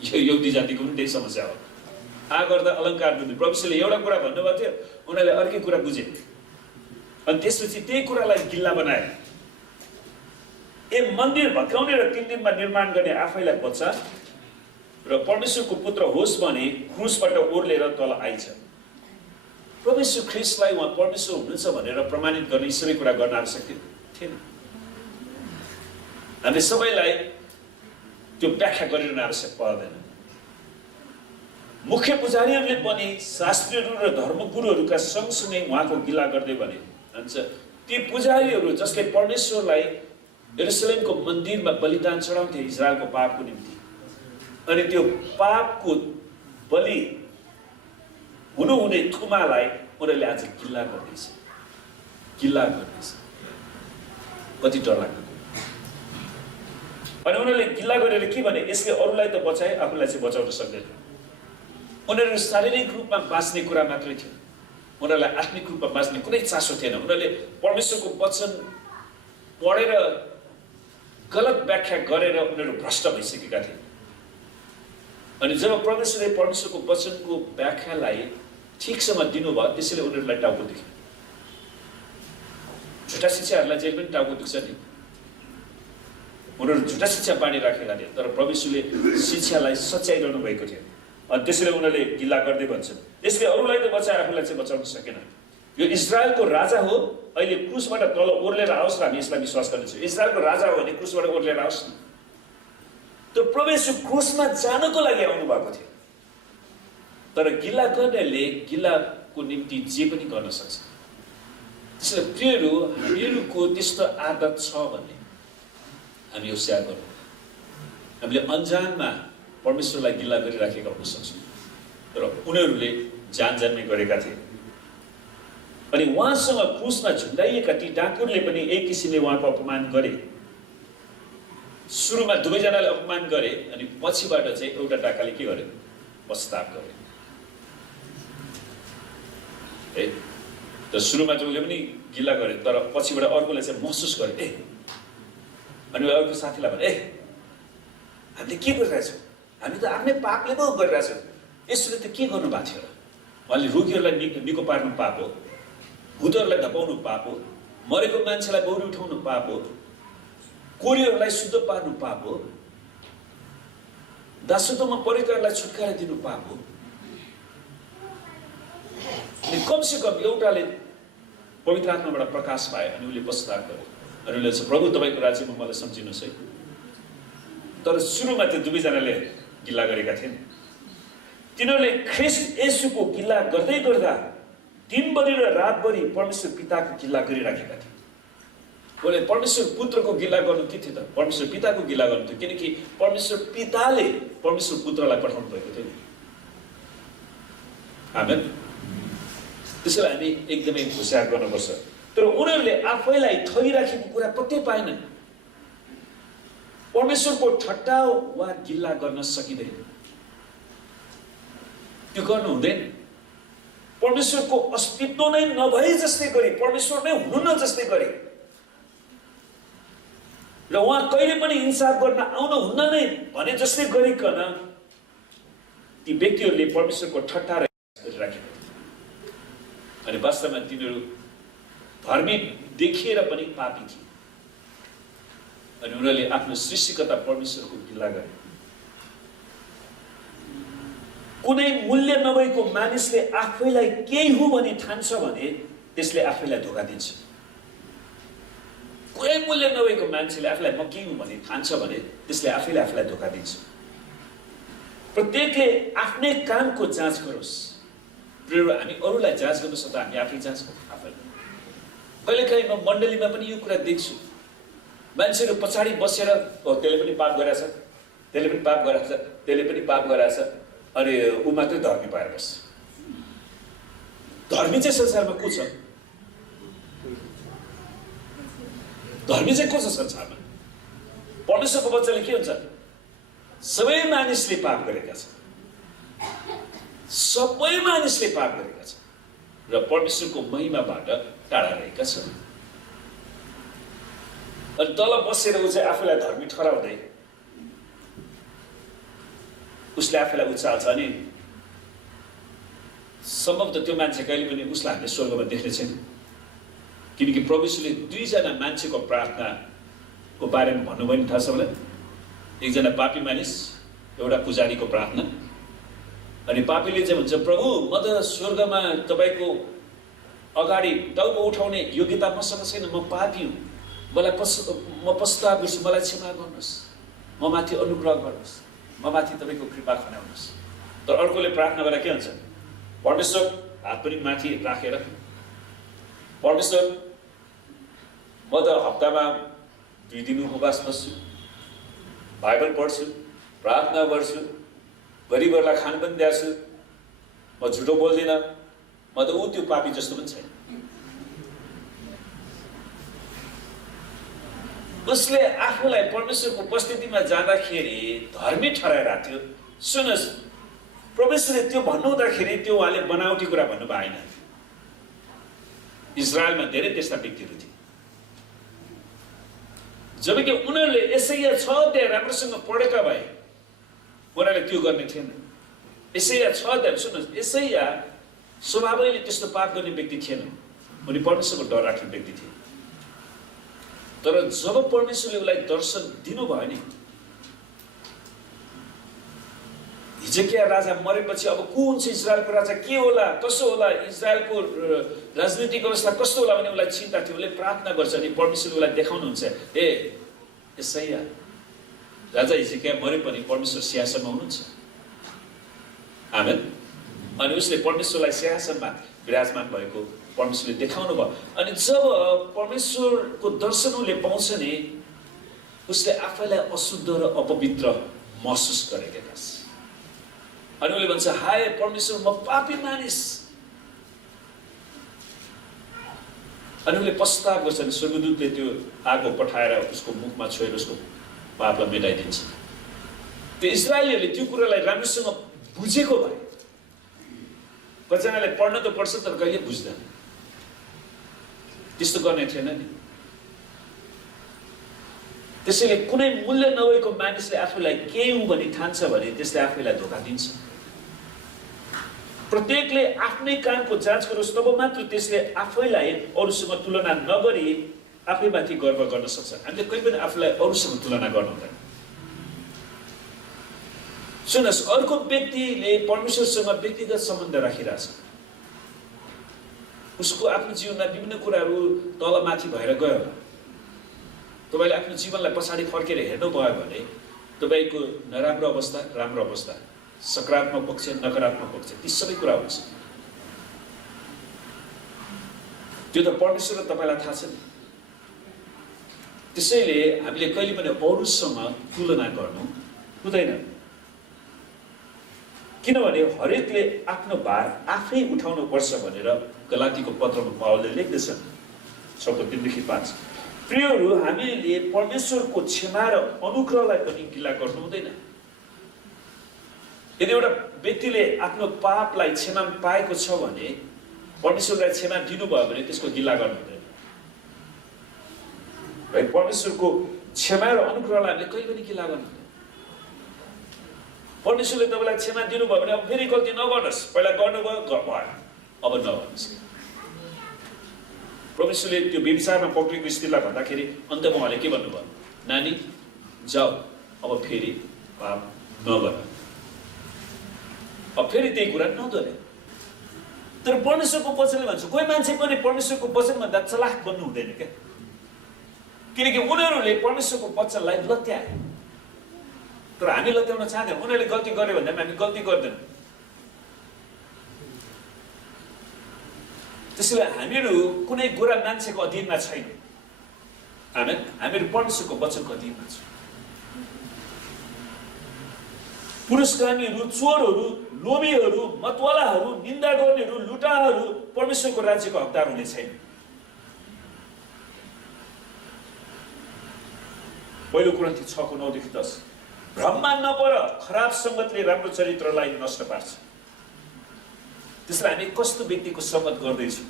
यो यहुदी जातिको पनि त्यही समस्या हो। आ गर्दा अलङ्कार बुझ्ने। प्रभुले एउटा कुरा भन्नुभएको थियो, उनीहरूले अर्कै कुरा बुझे। अनि त्यसपछि त्यही कुरालाई गिल्ला बनाए। ए मन्दिर भत्काउने र 3 दिनमा निर्माण गर्ने आफैलाई बच्चा र परमेश्वरको पुत्र होस् भने क्रुसबाट ओर्लेर तल आइछ। प्रभु येशू ख्रीष्टलाई उहाँ परमेश्वर हुनुहुन्छ भनेर प्रमाणित गर्ने सबै कुरा गर्न आवश्यक थिएन। हामी सबैलाई त्यो व्याख्या गरिरहन आवश्यक पर्दैन। मुख्य पुजारीहरूले पनि शास्त्रीहरू र धर्मगुरुहरूका सँगसँगै उहाँको गिल्ला गर्दै भने भन्छ, ती पुजारीहरू जसले परमेश्वरलाई यरुशलेमको मन्दिरमा बलिदान चढाउँथे इजरायलको पापको निम्ति, अनि त्यो पापको बलि हुनुहुने थुमालाई उनीहरूले आज गिल्ला गर्दैछ। गिल्ला गर्दैछ। कति डरलाग्दो। अनि उनीहरूले गिल्ला गरेर के भने, यसले अरूलाई त बचाए, आफूलाई चाहिँ बचाउन सक्दैन। उनीहरू शारीरिक रूपमा बाँच्ने कुरा मात्रै थियो। उनीहरूलाई आत्मिक रूपमा बाँच्ने कुनै चासो थिएन। उनीहरूले परमेश्वरको वचन पढेर गलत व्याख्या गरेर उनीहरू भ्रष्ट भइसकेका थिए। अनि जब परमेश्वरले परमेश्वरको वचनको व्याख्यालाई ठिकसँग दिनुभयो, त्यसैले उनीहरूलाई टाउको दुख्यो। झुटा शिक्षाहरूलाई जे पनि टाउको दुख्छ नि। उनीहरू झुटा शिक्षा बाँडिराखेका थिए, तर परमेश्वरले शिक्षालाई सच्याइरहनु भएको थियो। अनि त्यसैले उनीहरूले गिल्ला गर्दै भन्छन्, यसले अरूलाई त बचाए, आफूलाई चाहिँ बचाउन सकेन। यो इजरायलको राजा हो, अहिले क्रुसबाट तल ओर्लेर आओस् र हामी यसलाई विश्वास गर्नेछौँ। इजरायलको राजा हो भने क्रुसबाट ओर्लेर आओस् न। त्यो प्रभु येशू क्रुसमा जानको लागि आउनु भएको थियो। तर गिल्ला गर्नेले गिल्लाको निम्ति जे पनि गर्न सक्छ। त्यसैले प्रियहरू, हामीहरूको त्यस्तो आदत छ भने हामी होसियार गरौँ। हामीले अनजानमा परमेश्वरलाई गिल्ला गरिराखेका हुन सक्छौँ। तर उनीहरूले जान गरेका थिए। अनि उहाँसँग क्रुसमा झुन्डाइएका ती डाकुरले पनि एक किसिमले उहाँको अपमान गरे। सुरुमा दुवैजनाले अपमान गरे अनि पछिबाट चाहिँ एउटा डाकाले के गर्यो? पश्चाताप गरे। है त सुरुमा चाहिँ उसले पनि गिल्ला गरे, तर पछिबाट अर्कोले चाहिँ महसुस गरे। अनि अर्को साथीलाई भने, हामीले के गरिरहेछौँ? हामी त आफ्नै पापले पो गरिरहेछौँ। यसले त के गर्नु भएको थियो र? उहाँले रोगीहरूलाई निको पार्नु पाप हो, भूतहरूलाई धपाउनु पाप हो, मरेको मान्छेलाई बौरी उठाउनु पाप हो, कोरीहरूलाई शुद्ध पार्नु पाप हो, दासत्वमा परेकाहरूलाई छुटकारा दिनु पाप हो। अनि कमसे कम एउटाले पवित्र आत्माबाट प्रकाश पाए अनि उसले पश्चाताप गरे। अनि उसले चाहिँ प्रभु तपाईँको राज्यमा मलाई सम्झिनुहोस् है। तर सुरुमा त्यो दुवैजनाले गिल्ला गरेका थिएन। तिनीहरूले ख्रिस्ट येशूको गिल्ला गर्दै गर्दा दिनभरि र रातभरि परमेश्वर पिताको गिल्ला गरिराखेका थिए। उसले परमेश्वर पुत्रको गिल्ला गर्नु के थियो त? परमेश्वर पिताको गिल्ला गर्नु थियो, किनकि परमेश्वर पिताले परमेश्वर पुत्रलाई पठाउनु भएको थियो। आमेन। त्यसैले हामी एकदमै होशियार गर्नुपर्छ। तर उनीहरूले आफैलाई ठगिराखेको कुरा पत्तै पाएनन्। परमेश्वरको ठट्टा वा गिल्ला गर्न सकिँदैन, त्यो गर्नु हुँदैन। परमेश्वरको अस्तित्व नै नभए जस्तै गरी, परमेश्वर नै हुनु जस्तै गरी र उहाँ कहिले पनि इन्साफ गर्न आउनुहुन्न नै भने जस्तै गरिकन ती व्यक्तिहरूले परमेश्वरको ठट्टा गरिराखेका थिए। अनि वास्तवमा तिनीहरू धर्मी देखिएर पनि पापी थिए। अनि उनीहरूले आफ्नो सृष्टिकर्ता परमेश्वरको गिल्ला गरे। कुनै मूल्य नभएको मानिसले आफैलाई केही हो भनी ठान्छ भने त्यसले आफैलाई धोका दिन्छ। कुनै मूल्य नभएको मान्छेले आफैलाई म केही हुँ भनी ठान्छ भने त्यसले आफैले आफैलाई धोका दिन्छ। प्रत्येकले आफ्नै कामको जाँच गरोस्। हामी अरूलाई जाँच गर्नु सक्दा हामी आफै जाँच गरौँ आफैलाई। कहिलेकाहीँ म मण्डलीमा पनि यो कुरा देख्छु, मान्छेहरू पछाडि बसेर त्यसले पनि पाप गरेछ, त्यसले पनि पाप गरेछ, त्यसले पनि पाप गरेछ, अनि ऊ मात्रै धर्मी पाएर बस्छ। धर्मी चाहिँ संसारमा को छ? धर्मी चाहिँ को छ संसारमा? परमेश्वरको बच्चाले के हुन्छ? सबै मानिसले पाप गरेका छन्, सबै मानिसले पाप गरेका छन् र परमेश्वरको महिमाबाट टाढा रहेका छन्। अनि तल बसेर ऊ चाहिँ आफूलाई धर्मी ठहराउँदै उसले आफूलाई उचाल्छ। अनि सम्भवतः त्यो मान्छे कहिले पनि उसलाई हामीले स्वर्गमा देख्ने छैन, किनकि प्रभुले दुईजना मान्छेको प्रार्थनाको बारेमा भन्नुभयो नि थाहा छ मलाई? एकजना पापी मानिस, एउटा पुजारीको प्रार्थना। अनि पापीले चाहिँ भन्छ, प्रभु म त स्वर्गमा तपाईँको अगाडि टाउको उठाउने योग्यता मसँग छैन, म पापी हुँ, म पश्चाताप गर्छु, मलाई क्षमा गर्नुहोस्, म माथि अनुग्रह गर्नुहोस्, म माथि तपाईँको कृपा खनाउनुहोस्। तर अर्कोले प्रार्थना गरेर के हुन्छ? परमेश्वर, हात पनि माथि राखेर, परमेश्वर म त हप्तामा 2 दिन उपवास बस्छु, बाइबल पढ्छु, प्रार्थना गर्छु, गरिबहरूलाई खान पनि दिन्छु, म झुटो बोल्दिनँ, म त त्यो पापी जस्तो पनि छैन। उसले आफूलाई परमेश्वरको उपस्थितिमा जाँदाखेरि धर्मी ठहराइरहेको थियो। सुन्नुहोस्, परमेश्वरले त्यो भन्नुहुँदाखेरि त्यो उहाँले बनावटी कुरा भन्नु भएन। इजरायलमा धेरै त्यस्ता व्यक्तिहरू थिए, जबकि उनीहरूले यसैया 6 अध्याय राम्रोसँग पढेका भए उनीहरूले त्यो गर्ने थिएन। यसैया 6 अध्याय सुन्नुहोस्, यसैया स्वभावैले त्यस्तो पाप गर्ने व्यक्ति थिएन, उनी परमेश्वरको डर राख्ने व्यक्ति थिए। तर जब परमेश्वरले उसलाई दर्शन दिनुभयो नि, हिजकिया राजा मरेपछि अब को हुन्छ इजरायलको राजा, के होला, कसो होला, इजरायलको राजनीतिक अवस्था कस्तो होला भन्ने उसलाई चिन्ता थियो। उसले प्रार्थना गर्छ अनि परमेश्वरले उसलाई देखाउनुहुन्छ, ए यसैया राजा हिजकिया मरे पनि परमेश्वर सिंहासनमा हुनुहुन्छ। आमेन। अनि उसले परमेश्वरलाई सिंहासनमा विराजमान भएको परमेश्वरले देखाउनु भयो। अनि जब परमेश्वरको दर्शन उसले पाउँछ नि, उसले आफैलाई अशुद्ध र अपवित्र महसुस गरेका छ। अनि उसले भन्छ, हाय परमेश्वर, म पापी मानिस। अनि उसले पश्चाताप गर्छ। अनि स्वर्गदूतले त्यो आगो पठाएर उसको मुखमा छोएर उसको पापलाई मेटाइदिन्छ। त्यो इस्राएलीहरूले त्यो कुरालाई राम्रोसँग बुझेको भए, कतिजनाले पढ्न त पढ्छ तर कहिले बुझ्दैन, त्यस्तो गर्ने थिएन नि। त्यसैले कुनै मूल्य नभएको मानिसले आफूलाई केही हुँ भनी ठान्छ भने त्यसले आफैलाई धोका दिन्छ। प्रत्येकले आफ्नै कामको जाँच गरोस्, तब मात्र त्यसले आफैलाई अरूसँग तुलना नगरी आफैमाथि गर्व गर्न सक्छ। हामीले कहिले पनि आफूलाई अरूसँग तुलना गर्नु हुँदैन। सुन्नुहोस्, अर्को व्यक्तिले परमेश्वरसँग व्यक्तिगत सम्बन्ध राखिरहेछ, उसको आफ्नो जीवनमा विभिन्न कुराहरू तलमाथि भएर गयो होला। तपाईले आफ्नो जीवनलाई पछाडि फर्केर हेर्नुभयो भने तपाईको नराम्रो अवस्था, राम्रो अवस्था, सकारात्मक पक्ष, नकारात्मक पक्ष, ती सबै कुरा हुन्छ। त्यो त परमेश्वर र तपाईलाई थाहा छ नि। त्यसैले हामीले कहिले पनि अरूसँग तुलना गर्नु हुँदैन, किनभने हरेकले आफ्नो भार आफै उठाउनु पर्छ भनेर गलातीको पत्रमा पावलले लेख्दछन् 6:3-5। प्रियहरू, हामीले परमेश्वरको क्षमा र अनुग्रहलाई पनि गिला गर्नु हुँदैन। यदि एउटा व्यक्तिले आफ्नो पापलाई क्षमा पाएको छ भने परमेश्वरलाई क्षमा दिनुभयो भने त्यसको गिला गर्नु हुँदैन। है, परमेश्वरको क्षमा र अनुग्रहलाई हामीले कहिले पनि गिला गर्नु हुँदैन। परमेश्वरले तपाईलाई क्षमा दिनुभयो भने अब फेरि गल्ती नगर्नुहोस्, पहिला गर्नुभयो भयो, अब नगर्नुहोस्। परमेश्वरले त्यो व्यभिचारमा पक्रेको स्त्रीलाई भन्दाखेरि अन्त्यमा उहाँले के भन्नुभयो? नानी जाऊ, अब फेरि पाप नगर, अब फेरि त्यही कुरा नगरे। तर परमेश्वरको वचनले भन्छ, कोही मान्छे पनि परमेश्वरको वचन भन्दा चलाख बन्नु हुँदैन क्या, किनकि उनीहरूले परमेश्वरको वचनलाई लत्याए। तर हामी लत्याउन चाहँदैन। उनीहरूले गल्ती गर्यो भन्दा हामी गल्ती गर्दैनौँ। त्यसैले हामीहरू कुनै गोरा मान्छेको अधीनमा छैनौँ, हामीहरू परमेश्वरको वचनको अधीनमा छौँ। पुरुषकामीहरू, चोरहरू, लोभीहरू, मतवालाहरू, निन्दा गर्नेहरू, लुटाहरू परमेश्वरको राज्यको हकदार हुने छैन। पहिलो कुरिन्थी 6:9-10। भ्रममा नपर, खराब सङ्गतले राम्रो चरित्रलाई नष्ट पार्छ। त्यसलाई हामी कस्तो व्यक्तिको सङ्गत गर्दैछौँ?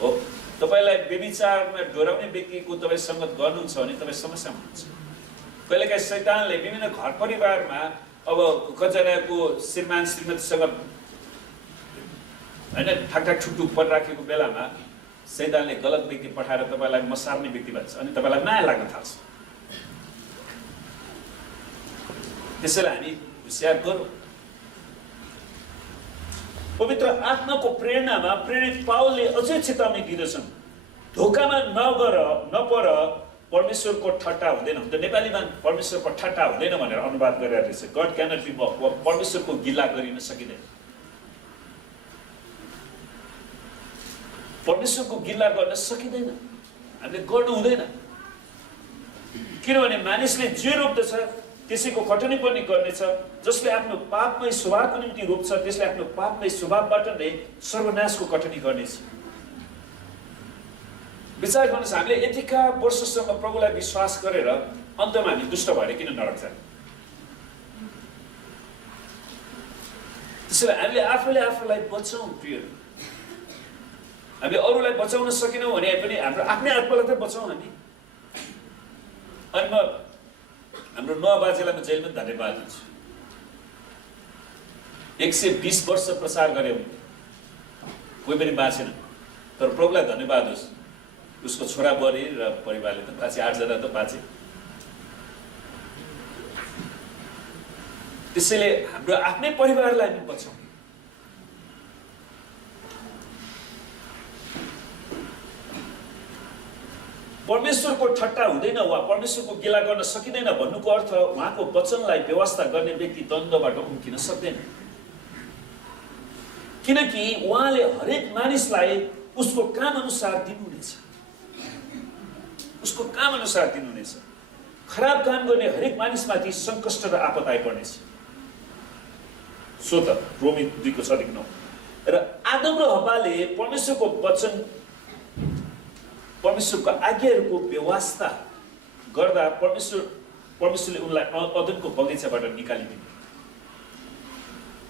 हो, तपाईलाई व्यभिचारमा डोराउने व्यक्तिको तपाईँ सङ्गत गर्नुहुन्छ भने तपाईँ समस्यामा हुनुहुन्छ। कहिलेकाहीँ शैतानले विभिन्न घर परिवारमा अब कतिजनाको श्रीमान श्रीमतीसँग होइन ठाकठाक ठुकठुक परिराखेको बेलामा शैतानले गलत व्यक्ति पठाएर तपाईँलाई मसार्ने व्यक्ति भन्छ अनि तपाईँलाई माया लाग्न थाल्छ। त्यसैले हामी होसियार गरौँ। पवित्र आत्माको प्रेरणामा प्रेरित पावलले अझै चेतावनी दिँदछन्, धोकामा नपर, परमेश्वरको ठट्टा हुँदैन। त नेपालीमा परमेश्वरको ठट्टा हुँदैन भनेर अनुवाद गरेर रहेछ। गड क्यानट बी मक्ड, परमेश्वरको गिला गरिन सकिँदैन। परमेश्वरको गिला गर्न सकिँदैन, हामीले गर्नु हुँदैन। किनभने मानिसले जे रोप्दछ त्यसैको कटनी पनि गर्नेछ। जसले आफ्नो पापमय स्वभावको निम्ति रोप्छ त्यसले आफ्नो पापमय स्वभावबाट नै सर्वनाशको कटनी गर्नेछ। विचार गर्नुहोस्, हामीले यतिका वर्षसम्म प्रभुलाई विश्वास गरेर अन्तमा हामी दुष्ट भएर किन नरक जाने? त्यसैले हामीले आफूलाई बचाउँ। प्रिय, हामीले अरूलाई बचाउन सकेनौँ भने पनि हाम्रो आफ्नै आत्मालाई त बचाउँ हामी। अनि म हाम्रो नोआ बाजेलाई म जेलमा धन्यवाद दिन्छु। 120 वर्ष प्रचार गर्यो, कोही पनि बाँचेन। तर प्रभुलाई धन्यवाद होस्, उसको छोरा बुहारी र परिवारले त बाँचे, 8 जना त बाँचे। त्यसैले हाम्रो आफ्नै परिवारलाई हामी बचाउँ। परमेश्वरको ठट्टा हुँदैन वा परमेश्वरको गिला गर्न सकिँदैन भन्नुको अर्थ उहाँको वचनलाई व्यवस्था गर्ने व्यक्ति द्वन्द्वबाट उम्किन सक्दैन। किनकि उहाँले हरेक मानिसलाई उसको काम अनुसार दिनुहुनेछ। उसको काम अनुसार दिनुहुनेछ। खराब काम गर्ने हरेक मानिसमाथि सङ्कष्ट र आपत आइपर्नेछ। सो त रोमी 2:6-9 र आदम र हव्वाले परमेश्वरको वचन परमेश्वरको आज्ञाहरूको व्यवस्था गर्दा परमेश्वरले उनलाई अदनको बगैँचाबाट निकालिदिनु।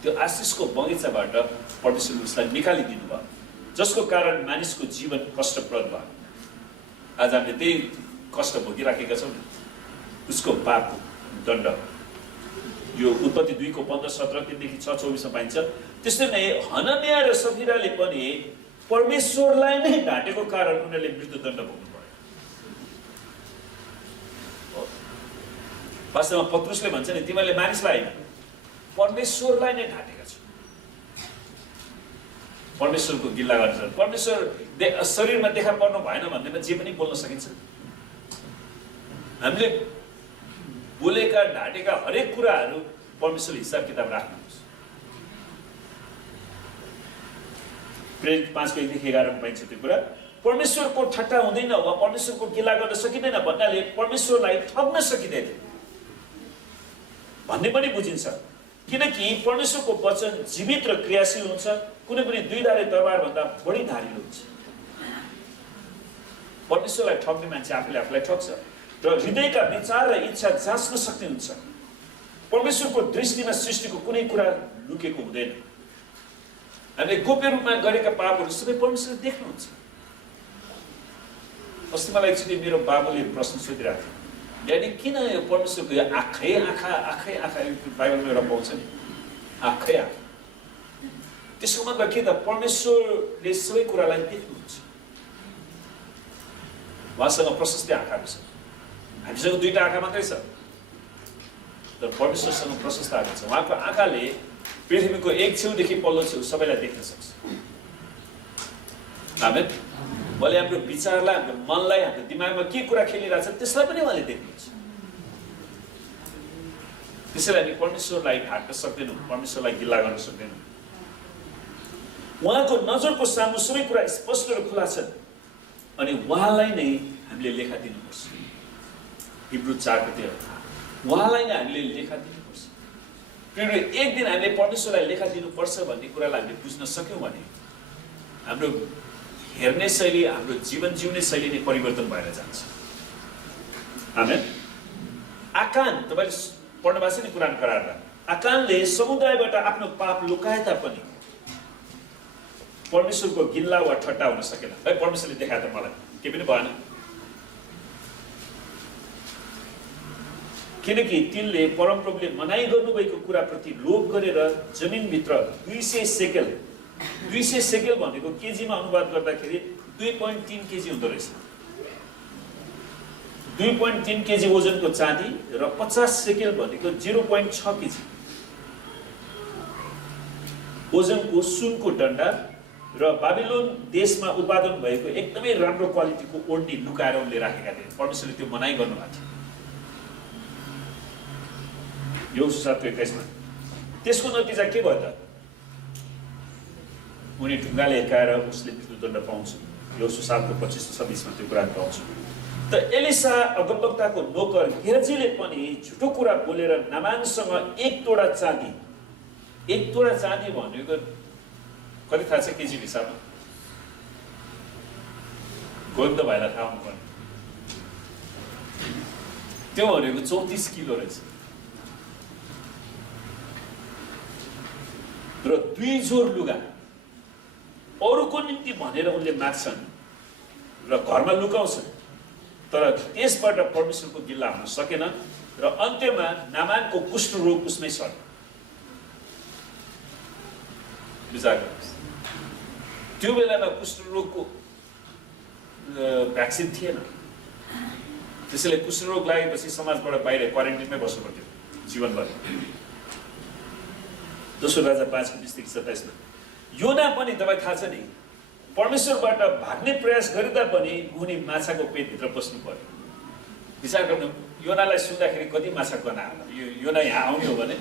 त्यो आशिषको बगैँचाबाट परमेश्वरले उसलाई निकालिदिनु भयो, जसको कारण मानिसको जीवन कष्टप्रद भयो। आज हामीले त्यही कष्ट भोगिराखेका छौँ। उसको पापको दण्ड यो उत्पत्ति 2:15-17 6 24 पाइन्छ। त्यसरी नै हनन्या र सफिराले पनि परमेश्वरलाई नै ढाँटेको कारण उनीहरूले मृत्युदण्ड भोग्नु पर्यो। वास्तवमा पत्रुसले भन्छ नि, तिमीहरूले मानिसलाई होइन परमेश्वरलाई नै ढाँटेका छौ। परमेश्वरको गिल्ला गर्छ। परमेश्वर शरीरमा देखा पर्नु भएन भन्नेमा जे पनि बोल्न सकिन्छ। हामीले बोलेका ढाँटेका हरेक कुराहरू परमेश्वरले हिसाब किताब राख्नुहुन्छ। प्रेरित 5:1-11 पाइन्छ त्यो कुरा। परमेश्वरको ठट्टा हुँदैन वा परमेश्वरको गिला गर्न सकिँदैन भन्नाले परमेश्वरलाई ठग्न सकिँदैन भन्ने पनि बुझिन्छ। किनकि परमेश्वरको वचन जीवित र क्रियाशील हुन्छ, कुनै पनि दुईधारे तरबारभन्दा बढी धारिलो हुन्छ। परमेश्वरलाई ठग्ने मान्छे आफूले आफूलाई ठग्छ र हृदयका विचार र इच्छा जाँच्न सक्ने हुन्छ। परमेश्वरको दृष्टिमा सृष्टिको कुनै कुरा लुकेको हुँदैन। हामीले गोप्य रूपमा गरेका पापहरू सबै परमेश्वरले देख्नुहुन्छ। अस्ति मलाई एकचोटि मेरो बाबुले प्रश्न सोधिरहेको थियो, यानि किन यो परमेश्वरको यो आँखै आँखा बाइबलमा एउटा पाउँछ नि, आँखै आँखा। त्यसको मतलब के त, परमेश्वरले सबै कुरालाई देख्नुहुन्छ। उहाँसँग प्रशस्तै आँखाहरू छ। हामीसँग 2टा आँखा मात्रै छ, तर परमेश्वरसँग प्रशस्त आँखा छ। उहाँको आँखाले पृथ्वीको एक छेउदेखि पल्लो छेउ सबैलाई देख्न सक्छ। आमेन। उहाँले हाम्रो विचारलाई, हाम्रो मनलाई, हाम्रो दिमागमा के कुरा खेलिरहेछ त्यसलाई पनि उहाँले देख्नुहुन्छ। त्यसैले हामी परमेश्वरलाई ढाक्न सक्दैनौँ, परमेश्वरलाई गिल्ला गर्न सक्दैनौँ। उहाँको नजरको सामु सबै कुरा स्पष्ट र खुला छन् अनि उहाँलाई नै हामीले लेखा दिनुपर्छ। हिब्रू 4:13 उहाँलाई नै हामीले लेखा दिनुपर्छ। किनभने एक दिन हामीले परमेश्वरलाई लेखा दिनुपर्छ भन्ने कुरालाई हामीले बुझ्न सक्यौँ भने हाम्रो हेर्ने शैली, हाम्रो जीवन जिउने शैली नै परिवर्तन भएर जान्छ। आमेन। आकान, तपाईँले पढ्नु भएको छ नि कुरान करारमा, आकानले समुदायबाट आफ्नो पाप लुकाए तापनि परमेश्वरको गिल्ला वा ठट्टा हुन सकेन। है परमेश्वरले देखाए त मलाई केही पनि भएन, किनकि तिनले परमप्रभुले मनाइ गर्नुभएको कुराप्रति लोभ गरेर जमिनभित्र 200 सेकेल भनेको केजीमा अनुवाद गर्दाखेरि 2.3 केजी हुँदो रहेछ। 2.3 केजी ओजनको चाँदी र 50 सेकेल भनेको 0.6 केजी ओजनको सुनको डन्डा र बाबिलोन देशमा उत्पादन भएको एकदमै राम्रो क्वालिटीको ओढनी लुकाएर उनले राखेका थिए। परमेश्वरले त्यो मनाइ गर्नुभएको थियो यहोशू 7:21 त्यसको नतिजा के भयो त? उनी ढुङ्गाले हिर्काएर उसले मृत्युदण्ड पाउँछ। यहोशू 7:25-26 त्यो कुरा पाउँछ। त एलिसा अगमवक्ताको नोकर गेहजीले पनि झुटो कुरा बोलेर नामानसँग 1 तोडा चाँदी भनेको कति थाहा छ केजी हिसाबमा? गोविन्द भाइलाई थाहा हुनुपर्ने, त्यो भनेको 34 किलो रहेछ र 2 जोर लुगा अरूको निम्ति भनेर उनले माग्छन् र घरमा लुकाउँछन्, तर त्यसबाट परमेश्वरको गिल्ला हुन सकेन र अन्त्यमा नामानको कुष्ठ रोग उसमै सर्यो। विचार गर्नुहोस्, त्यो बेलामा कुष्ठ रोगको भ्याक्सिन थिएन। त्यसैले कुष्ठ रोग लागेपछि समाजबाट बाहिर क्वारेन्टिनमै बस्नु पर्थ्यो जीवनभर। दोस्रो राजा 5:20-27 योना पनि तपाईँ थाहा छ नि, परमेश्वरबाट भाग्ने प्रयास गरिँदा पनि उनी माछाको पेटभित्र बस्नु पर्यो। विचार गर्नु, योनालाई सुन्दाखेरि कति माछा गना होला। योना यहाँ आउने हो भने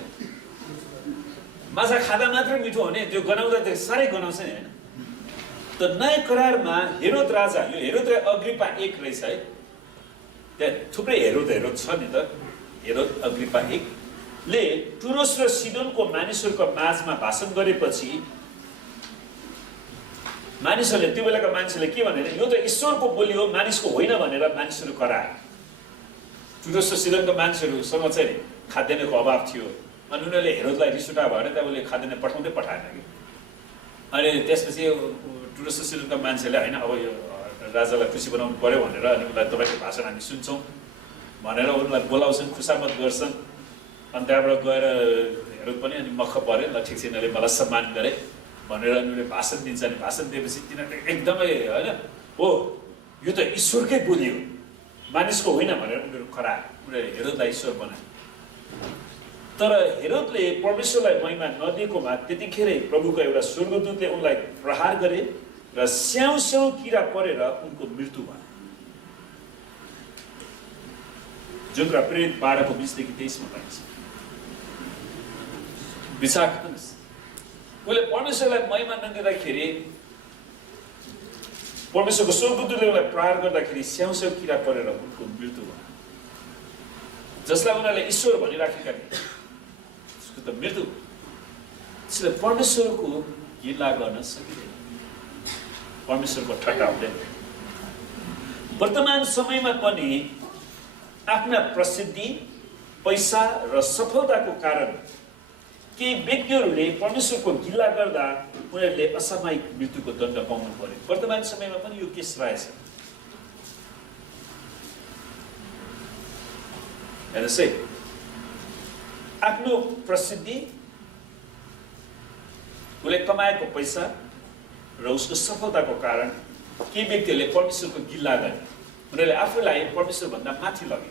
माछा खाँदा मात्रै मिठो हुने, त्यो गनाउँदा त्यो साह्रै गनाउँछ नि होइन। त नयाँ करारमा हेरोद राजा, यो हेरोद अग्रिपा 1 रहेछ है, त्यहाँ थुप्रै हेरोद छ नि त। हेरोद अग्रिप्पा 1 ले टुरोस र सिडोनको मानिसहरूको माझमा भाषण गरेपछि मानिसहरूले त्यो बेलाका मानिसहरूले के भने यो त ईश्वरको बोली हो, मानिसको होइन भनेर मानिसहरू कराए। टुरोस र सिडोनका मानिसहरूसँग चाहिँ खाद्यान्नको अभाव थियो अनि उनीहरूले हेरोदलाई रिस उठा भएर त्यहाँ उसले खाद्यान्न पठाउँदै पठाएन कि। अनि त्यसपछि टुरोस र सिडोनका मान्छेले होइन अब यो राजालाई खुसी बनाउनु पर्यो भनेर अनि उसलाई तपाईँको भाषण हामी सुन्छौँ भनेर उनलाई बोलाउँछन्, खुसामत गर्छन्। अनि त्यहाँबाट गएर हेरोद पनि अनि मख पऱ्यो, ल ठिक छ यिनीहरूले मलाई सम्मान गरे भनेर उनीहरूले भाषण दिन्छ। अनि भाषण दिएपछि तिनीहरूले एकदमै होइन हो यो त ईश्वरकै बोली हो, मानिसको होइन भनेर उनीहरू कराए। उनीहरूले हेरोदलाई ईश्वर बनाए। तर हेरोदले परमेश्वरलाई महिमा नदिएकोमा त्यतिखेरै प्रभुको एउटा स्वर्गदूतले उनलाई प्रहार गरे र स्याउ स्याउ किरा परेर उनको मृत्यु भयो। जुन कुरा प्रेरित 12 को 20 देखि 23 मा पाइन्छ। विचार गर्नुहोस्, उसले परमेश्वरलाई महिमा नदिँदाखेरि परमेश्वरको स्वर्गदूतले उसलाई प्रहार गर्दाखेरि स्याउ स्याउ किरा परेर उनको मृत्यु भयो। जसलाई उनीहरूले ईश्वर भनिराखेका थिए उसको त मृत्यु। त्यसले परमेश्वरको गिला गर्न सकिँदैन, परमेश्वरको ठट्टा हुँदैन। वर्तमान समयमा पनि आफ्ना प्रसिद्धि, पैसा र सफलताको कारण केही व्यक्तिहरूले परमेश्वरको गिला गर्दा उनीहरूले असामयिक मृत्युको दण्ड पाउनु पर्यो। वर्तमान समयमा पनि यो केस रहेछ। हेर्नुहोस् है, आफ्नो प्रसिद्धि, उसले कमाएको पैसा र उसको सफलताको कारण केही व्यक्तिहरूले परमेश्वरको गिल्ला गरे। उनीहरूले आफूलाई परमेश्वरभन्दा माथि लगे।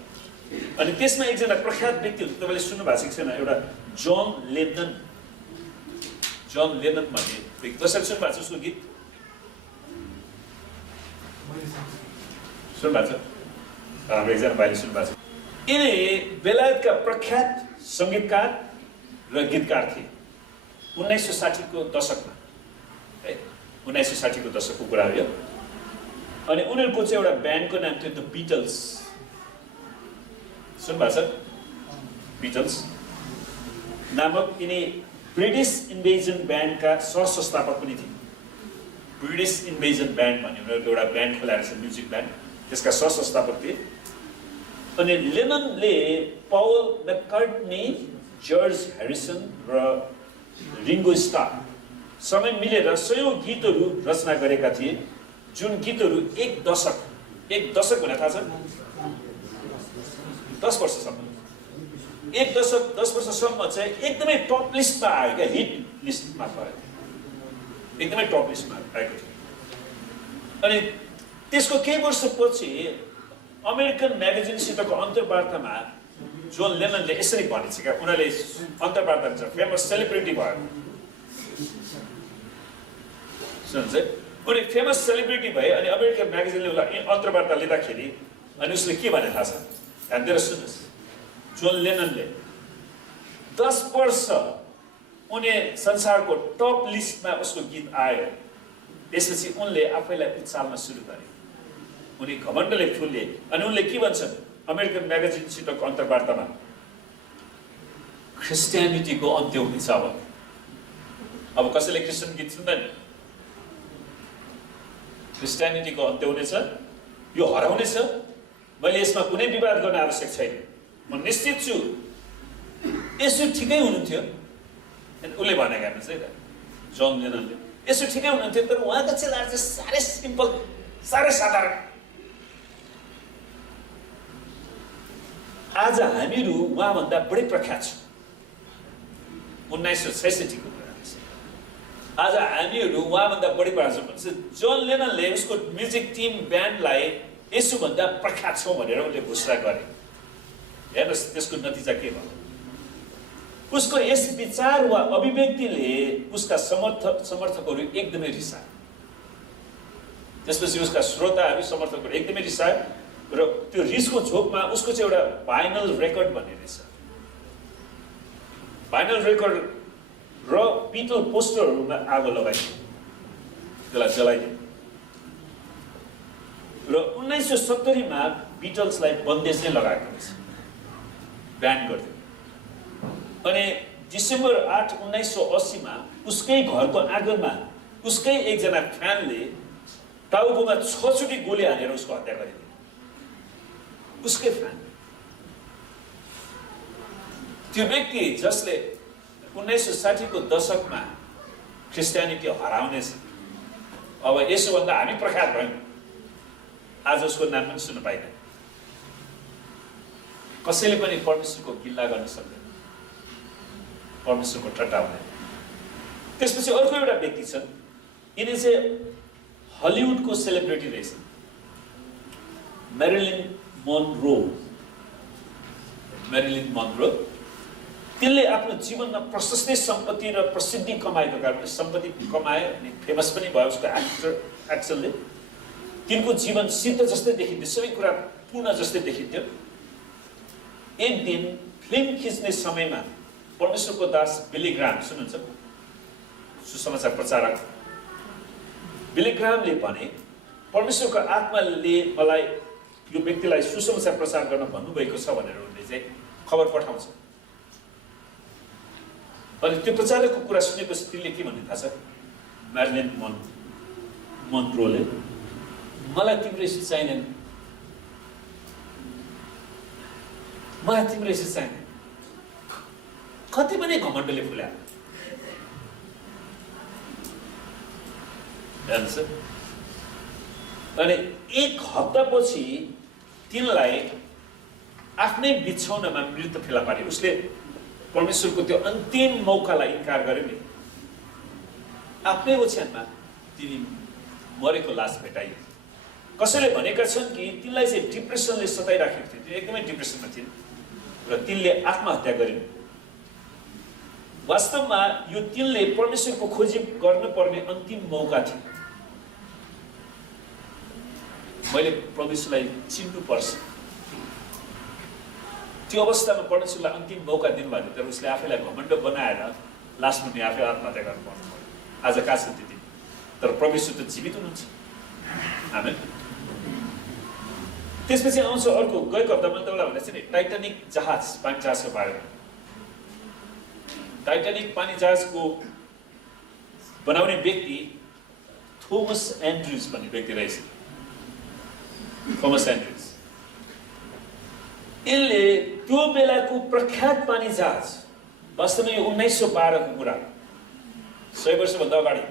अनि त्यसमा एकजना प्रख्यात व्यक्ति हुन्छ, तपाईँले सुन्नु भएको छैन, एउटा जन लेनन भन्ने व्यक्ति। कसरी सुन्नु भएको छ उसको गीत? सुन्नु भएको छ? हाम्रो एकजना भाइले सुन्नु भएको छ। यिनी बेलायतका प्रख्यात सङ्गीतकार र गीतकार थिए 1960 को दशकमा है। 1960 को दशकको कुरा हो यो। अनि उनीहरूको चाहिँ एउटा ब्यान्डको नाम थियो द बिटल्स। सुन्नुभएको छ? बिटल्स नामक यिनी ब्रिटिस इन्भेजन ब्यान्डका सह-संस्थापक पनि थिए। ब्रिटिस इन्भेजन ब्यान्ड भन्ने उनीहरूको एउटा ब्यान्ड खोलाएर छ, म्युजिक ब्यान्ड, त्यसका सह-संस्थापक थिए। अनि लेननले पल मैकार्टनी, जर्ज हेरिसन र रिङ्गो स्टार सँगै मिलेर 100 गीतहरू रचना गरेका थिए, जुन गीतहरू एक दशक भने थाहा छ? 10 वर्षसम्म, एक दशक 10 वर्षसम्म चाहिँ एकदमै टप लिस्टमा आयो क्या, हिट लिस्टमा भयो, एकदमै टप लिस्टमा आएको थियो। अनि त्यसको केही वर्षपछि अमेरिकन म्यागजिनसितको अन्तर्वार्तामा जोन लेननले यसरी भनेछ क्या, उनीहरूले अन्तर्वार्ता हुन्छ, फेमस सेलिब्रिटी भयो सुन्नुहुन्छ है, उनी फेमस सेलिब्रिटी भए। अनि अमेरिकन म्यागजिनले उसलाई अन्तर्वार्ता लिँदाखेरि अनि उसले के भने थाहा छ? ध्यान दिएर सुन्नुहोस्। जोन लेननले 10 वर्ष उनी संसारको टप लिस्टमा उसको गीत आयो, त्यसपछि उनले आफैलाई उचाल्न सुरु गरे। उनी घमण्डले फुले। अनि उनले के भन्छन् अमेरिकन म्यागजिनसितको अन्तर्वार्तामा? क्रिस्टियानिटीको अन्त्य हुनेछ। अब कसैले क्रिस्चियन गीत सुन्दैन? क्रिस्टियानिटीको अन्त्य हुनेछ, यो हराउनेछ। मैले यसमा कुनै विवाद गर्न आवश्यक छैन, म निश्चित छु यसो ठिकै हुनुहुन्थ्यो। उसले भनेको हेर्नुहोस् है त, जोन लेननले यसो ठिकै हुनुहुन्थ्यो, तर उहाँको चेलाहरू चाहिँ साह्रै सिम्पल, साह्रै साधारण। आज हामीहरू उहाँभन्दा बढी प्रख्यात छौँ। 1966 को कुरा रहेछ। आज हामीहरू उहाँभन्दा बढी प्रख्यात छौँ। जोन लेननले उसको म्युजिक टिम ब्यान्डलाई यसोभन्दा प्रख्यात छौँ भनेर उनले घोषणा गरे। हेर्नुहोस् त्यसको नतिजा के भयो? उसको यस विचार वा अभिव्यक्तिले उसका समर्थकहरू एकदमै रिसाए। त्यसपछि उसका श्रोताहरू, समर्थकहरू एकदमै रिसाए र त्यो रिसको झोकमा उसको चाहिँ एउटा भाइनल रेकर्ड भन्ने रहेछ। भाइनल रेकर्ड र पिटल पोस्टरहरूमा आगो लगाइदियो, त्यसलाई जलाइदियो। र 1970 मा बिटल्सलाई बन्देज नै लगाएको रहेछ, ब्यान गरिदियो। अनि डिसेम्बर 8, 1980 मा उसकै घरको आँगनमा उसकै एकजना फ्यानले टाउकोमा 6 चोटि गोली हानेर उसको हत्या गरिदियो। उसकै फ्यान। त्यो व्यक्ति जसले 1960 को दशकमा क्रिस्चियनिटी हराउनेछ, अब यसोभन्दा हामी प्रख्यात भयौँ, आज उसको नाम पनि सुन्न पाइँदैन। कसैले पनि परमेश्वरको गिल्ला गर्न सक्दैन, परमेश्वरको ठट्टा हुँदैन। त्यसपछि अर्को एउटा व्यक्ति छन्, यिनी चाहिँ हलिउडको सेलिब्रिटी रहेछ, मेरिलिन मोनरो। तिनले आफ्नो जीवनमा प्रशस्तै सम्पत्ति र प्रसिद्धि कमाएको कारणले सम्पत्ति कमाए अनि फेमस पनि भयो। उसको एक्सनले तिनको जीवन सिद्ध जस्तै देखिन्थ्यो, सबै कुरा पूर्ण जस्तै देखिन्थ्यो। एक दिन फिल्म खिच्ने समयमा परमेश्वरको दास बिली ग्राहम, सुन्नुहुन्छ, सुसमाचार प्रचारक बिली ग्राहमले भने, परमेश्वरको आत्माले मलाई यो व्यक्तिलाई सुसमाचार प्रचार गर्न भन्नुभएको छ भनेर उनले चाहिँ खबर पठाउँछ। अनि त्यो प्रचारकको कुरा सुनेपछि तिनले के भन्ने थाहा छ? मेरिलिन मोनरोले, मलाई तिम्रो यसो चाहिँदैन, मलाई तिम्रो यसो चाहिँदैन। कति पनि घमण्डले फुल्या। अनि 1 हप्तापछि तिनलाई आफ्नै बिछौनामा मृत फेला पारे। उसले परमेश्वरको त्यो अन्तिम मौकालाई इन्कार गर्यो नि। आफ्नै ओछ्यानमा तिनी मरेको लास भेटाइयो। कसैले भनेका छन् कि तिनलाई चाहिँ डिप्रेसनले सताइराखेको थियो, त्यो एकदमै डिप्रेसनमा थिए र तिनले आत्महत्या गरिन्। वास्तवमा यो तिनले परमेश्वरको खोजी गर्नुपर्ने अन्तिम मौका थियो। मैले परमेश्वरलाई चिन्नुपर्छ। त्यो अवस्थामा परमेश्वरलाई अन्तिम मौका दिनुभएको थियो, तर उसले आफैलाई घमण्ड बनाएर लास्ट मुनि आफै आत्महत्या गर्नु पर्नु पर्यो। आज कहाँ छ त्यो दिन? तर परमेश्वर त जीवित हुनुहुन्छ। आमेन। त्यसपछि आउँछ अर्को, गएको हप्ता मैले तपाईँलाई भनेको छु नि, टाइटानिक जहाज, पानी जहाजको बारेमा। टाइटानिक पानी जहाजको बनाउने व्यक्ति थोमस एन्ड्रुज भन्ने व्यक्ति रहेछ। थोमस एन्ड्रुज, यसले त्यो बेलाको प्रख्यात पानी जहाज, वास्तवमा यो 1912 को कुरा, 100 वर्षभन्दा अगाडि,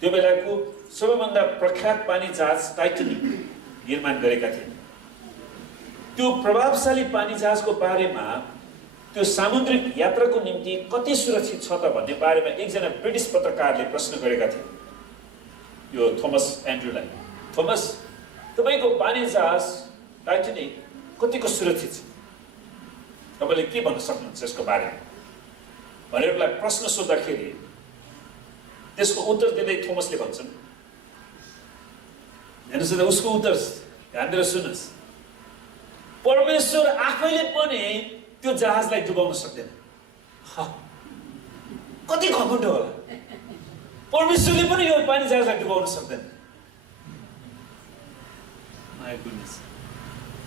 त्यो बेलाको सबैभन्दा प्रख्यात पानी जहाज टाइटानिक निर्माण गरेका थिए। त्यो प्रभावशाली पानी जहाजको बारेमा, त्यो सामुद्रिक यात्राको निम्ति कति सुरक्षित छ त भन्ने बारेमा एकजना ब्रिटिस पत्रकारले प्रश्न गरेका थिए यो थोमस एन्ड्रुलाई। थोमस, तपाईको पानी जहाज टाइटानिक कतिको सुरक्षित छ, तपाईले के भन्न सक्नुहुन्छ यसको बारेमा भनेर उसलाई प्रश्न सोद्धाखेरि त्यसको उत्तर दिँदै थोमसले भन्छन्, हेर्नुहोस् त उसको उत्तर ध्यान दिएर सुन्नुहोस्, परमेश्वर आफैले पनि त्यो जहाजलाई डुबाउन सक्दैन। कति घमण्ड होला, परमेश्वरले पनि यो पानी जहाजलाई डुबाउन सक्दैन। माय गुडनेस,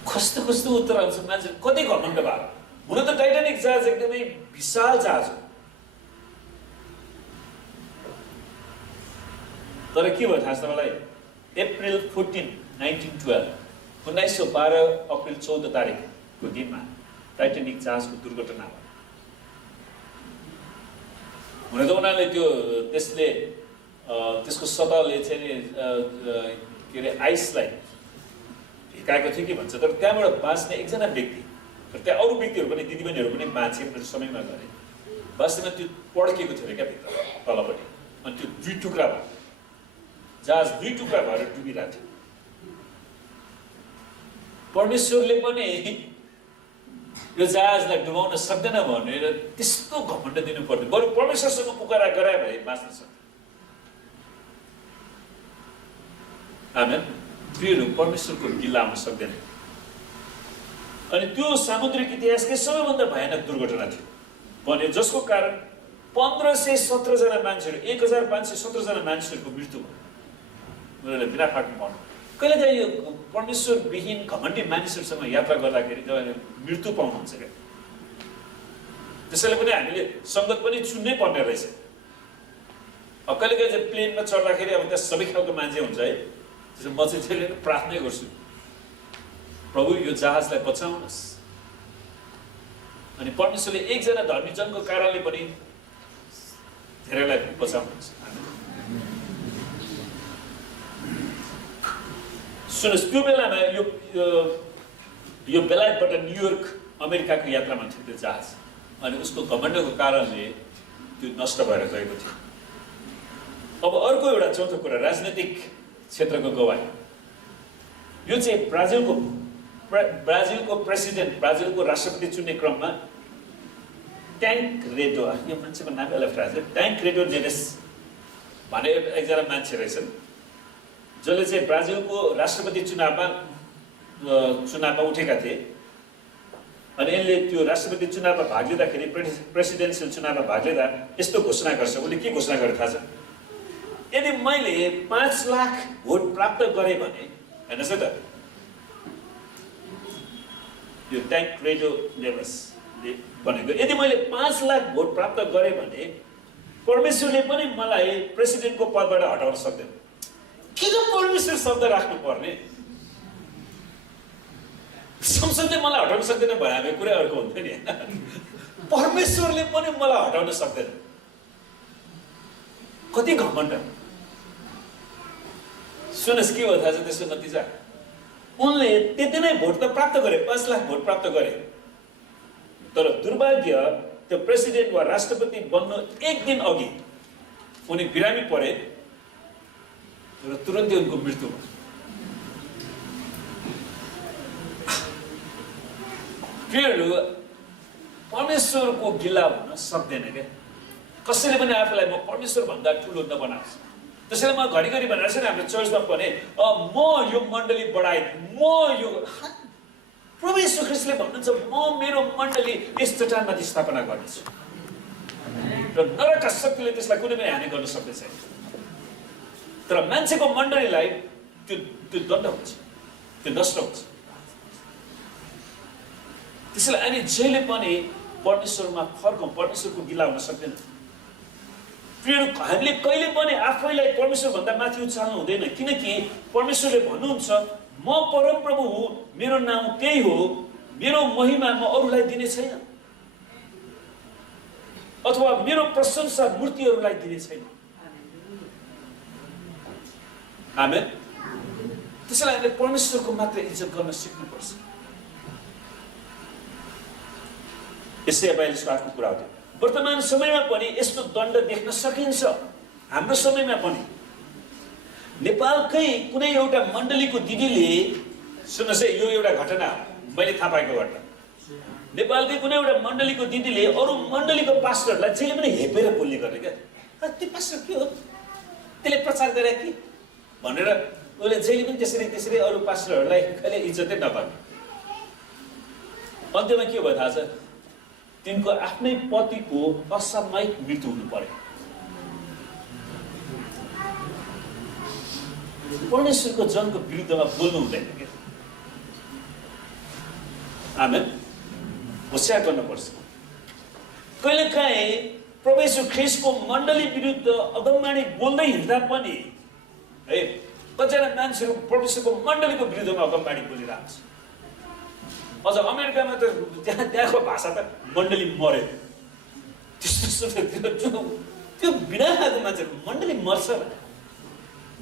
कस्तो कस्तो उत्तर आउँछ मान्छे, कति घमण्ड भयो। हुन त टाइटानिक जहाज एकदमै विशाल जहाज हो, तर के भयो थाहा छ तपाईँलाई? अप्रिल 14, 1912, 1912 अप्रिल 14 तारिकको दिनमा टाइटानिक जहाजको दुर्घटना भयो। हुन त उनीहरूले त्यसको सतहले चाहिँ के अरे आइसलाई हिकाएको थियो कि भन्छ, तर त्यहाँबाट बाँच्ने एकजना व्यक्ति र त्यहाँ अरू व्यक्तिहरू पनि, दिदीबहिनीहरू पनि बाँचे समयमा गरे। वास्तवमा त्यो पड्केको थियो क्या भित्र तलपट्टि, अनि त्यो 2 टुक्रा भयो, जहाज 2 टुक्रा भएर डुबिरहेको थियो। परमेश्वरले पनि यो जहाजलाई डुबाउन सक्दैन भनेर त्यस्तो घमण्ड दिनु पर्दैन, बरु परमेश्वरसँग पुकारा गराए भए बाँच्न सक्छ। आमेन। प्रियहरू, परमेश्वरको गिल्ला आउन सक्दैन। अनि त्यो सामुद्रिक इतिहासकै सबैभन्दा भयानक दुर्घटना थियो भने जसको कारण 1517 जना मान्छेहरू, 1517 जना मान्छेहरूको मृत्यु भयो। उनीहरूले बिना फाट्नु पर्नु। कहिलेकाहीँ यो परमेश्वरविहीन घमण्डी मानिसहरूसँग यात्रा गर्दाखेरि तपाईँले मृत्यु पाउनुहुन्छ क्या। त्यसैले पनि हामीले सङ्गत पनि चुन्नै पर्ने रहेछ। कहिलेकाहीँ चाहिँ प्लेनमा चढ्दाखेरि अब त्यहाँ सबै खालको मान्छे हुन्छ है, त्यसो म चाहिँ त्यसले प्रार्थनै गर्छु, प्रभु यो जहाजलाई बचाउनुहोस्। अनि परमेश्वरले एकजना धर्मी जनको कारणले पनि धेरैलाई बचाउनुहुन्छ। सुन्नुहोस्, त्यो बेलामा यो बेलायतबाट न्युयोर्क अमेरिकाको यात्रामा थियो त्यो जहाज, अनि उसको घमण्डको कारणले त्यो नष्ट भएर गएको थियो। अब अर्को एउटा चौथो कुरा, राजनैतिक क्षेत्रको गवाही। यो चाहिँ ब्राजिलको प्रेसिडेन्ट, ब्राजिलको राष्ट्रपति चुन्ने क्रममा ट्यान्क्रेडो, यो मान्छेको नाम अलग थाहा छ, ट्यान्क्रेडो नेवेस भन्ने एकजना मान्छे रहेछन्, जसले चाहिँ ब्राजिलको राष्ट्रपति चुनावमा उठेका थिए। अनि यसले त्यो राष्ट्रपति चुनावमा भाग लिँदाखेरि, प्रेसिडेन्सियल चुनावमा भाग लिँदा यस्तो घोषणा गर्छ। उसले के घोषणा गरेर थाहा छ? यदि मैले 5 लाख भोट प्राप्त गरेँ भने, हेर्नुहोस् है त, यो ट्यान्क्रेडो नेवेसले भनेको, यदि मैले 5 लाख भोट प्राप्त गरेँ भने परमेश्वरले पनि मलाई प्रेसिडेन्टको पदबाट हटाउन सक्दैन। किन परमेश्वर शब्द राख्नु पर्ने? संसदले मलाई हटाउन सक्दैन भने हामी कुरा अर्को हुन्थ्यो नि। परमेश्वरले पनि मलाई हटाउन सक्दैन। कति घमण्ड! सुन्नुहोस्, के हो थाहा छ त्यसको नतिजा? उनले त्यति नै भोट त प्राप्त गरे, 5 लाख भोट प्राप्त गरे, तर दुर्भाग्य त्यो प्रेसिडेन्ट वा राष्ट्रपति बन्नु एक दिन अघि उनी बिरामी परे र तुरन्तै उनको मृत्यु भयो। प्रियहरू, परमेश्वरको गिला हुन सक्दैन क्या। कसैले पनि आफूलाई म परमेश्वर भन्दा ठुलो नबनाओस्। त्यसैले म घरिघरि भनेर चाहिँ हाम्रो चर्चमा पनि म यो मण्डली बढाइदिनु, म यो प्रभु येशू ख्रीष्टले भन्नुहुन्छ म मेरो मण्डली यस चट्टानमाथि स्थापना गर्नेछु र नरकका शक्तिले त्यसलाई कुनै पनि हानि गर्न सक्दैन। तर मान्छेको मण्डलीलाई त्यो दण्ड हुन्छ, त्यो नष्ट हुन्छ। त्यसैले हामी जहिले पनि परमेश्वरमा फर्कौँ, परमेश्वरको गिला हुन सक्दैन। हामीले कहिले पनि आफैलाई परमेश्वर भन्दा माथि उचाल्नु हुँदैन, किनकि परमेश्वरले भन्नुहुन्छ म परमप्रभु हुँ, मेरो नाम त्यही हो, मेरो महिमा म अरूलाई दिने छैन, अथवा मेरो प्रशंसा मूर्तिहरूलाई दिने छैन। आमेन। त्यसैले हामीले परमेश्वरको मात्र इज्जत गर्न सिक्नुपर्छ। यसै 42 आठको कुरा हो। वर्तमान समयमा पनि यस्तो दण्ड देख्न सकिन्छ। हाम्रो समयमा पनि नेपालकै कुनै एउटा मण्डलीको दिदीले, सुन्नुहोस् है, यो एउटा घटना हो, मैले थाहा पाएको घटना। नेपालकै कुनै एउटा मण्डलीको दिदीले अरू मण्डलीको पास्टरलाई जहिले पनि हेपेर बोल्ने गर्ने क्या। त्यो पास्टर के हो, त्यसले प्रचार गरे कि भनेर उसले जहिले पनि त्यसरी अरू पास्टरहरूलाई कहिले इज्जतै नपाउने। अन्त्यमा के भयो थाहा छ? तिनको आफ्नै पतिको असामयिक मृत्यु हुनु पर्यो। परमेश्वरको जनको विरुद्धमा बोल्नु हुँदैन क्या। आमेन। होशियार गर्नुपर्छ। कहिलेकाहीँ प्रभु येशू ख्रीष्टको मण्डली विरुद्ध अगमबाणी बोल्दै हिँड्दा पनि है, कतिजना मान्छेहरू परमेश्वरको मण्डलीको विरुद्धमा अगमबाणी बोलिरहेको छ। अझ अमेरिकामा त त्यहाँको भाषा त मण्डली मर्यो, त्यस्तो त्यो बिना खाएको मान्छेहरू मण्डली मर्छ भने,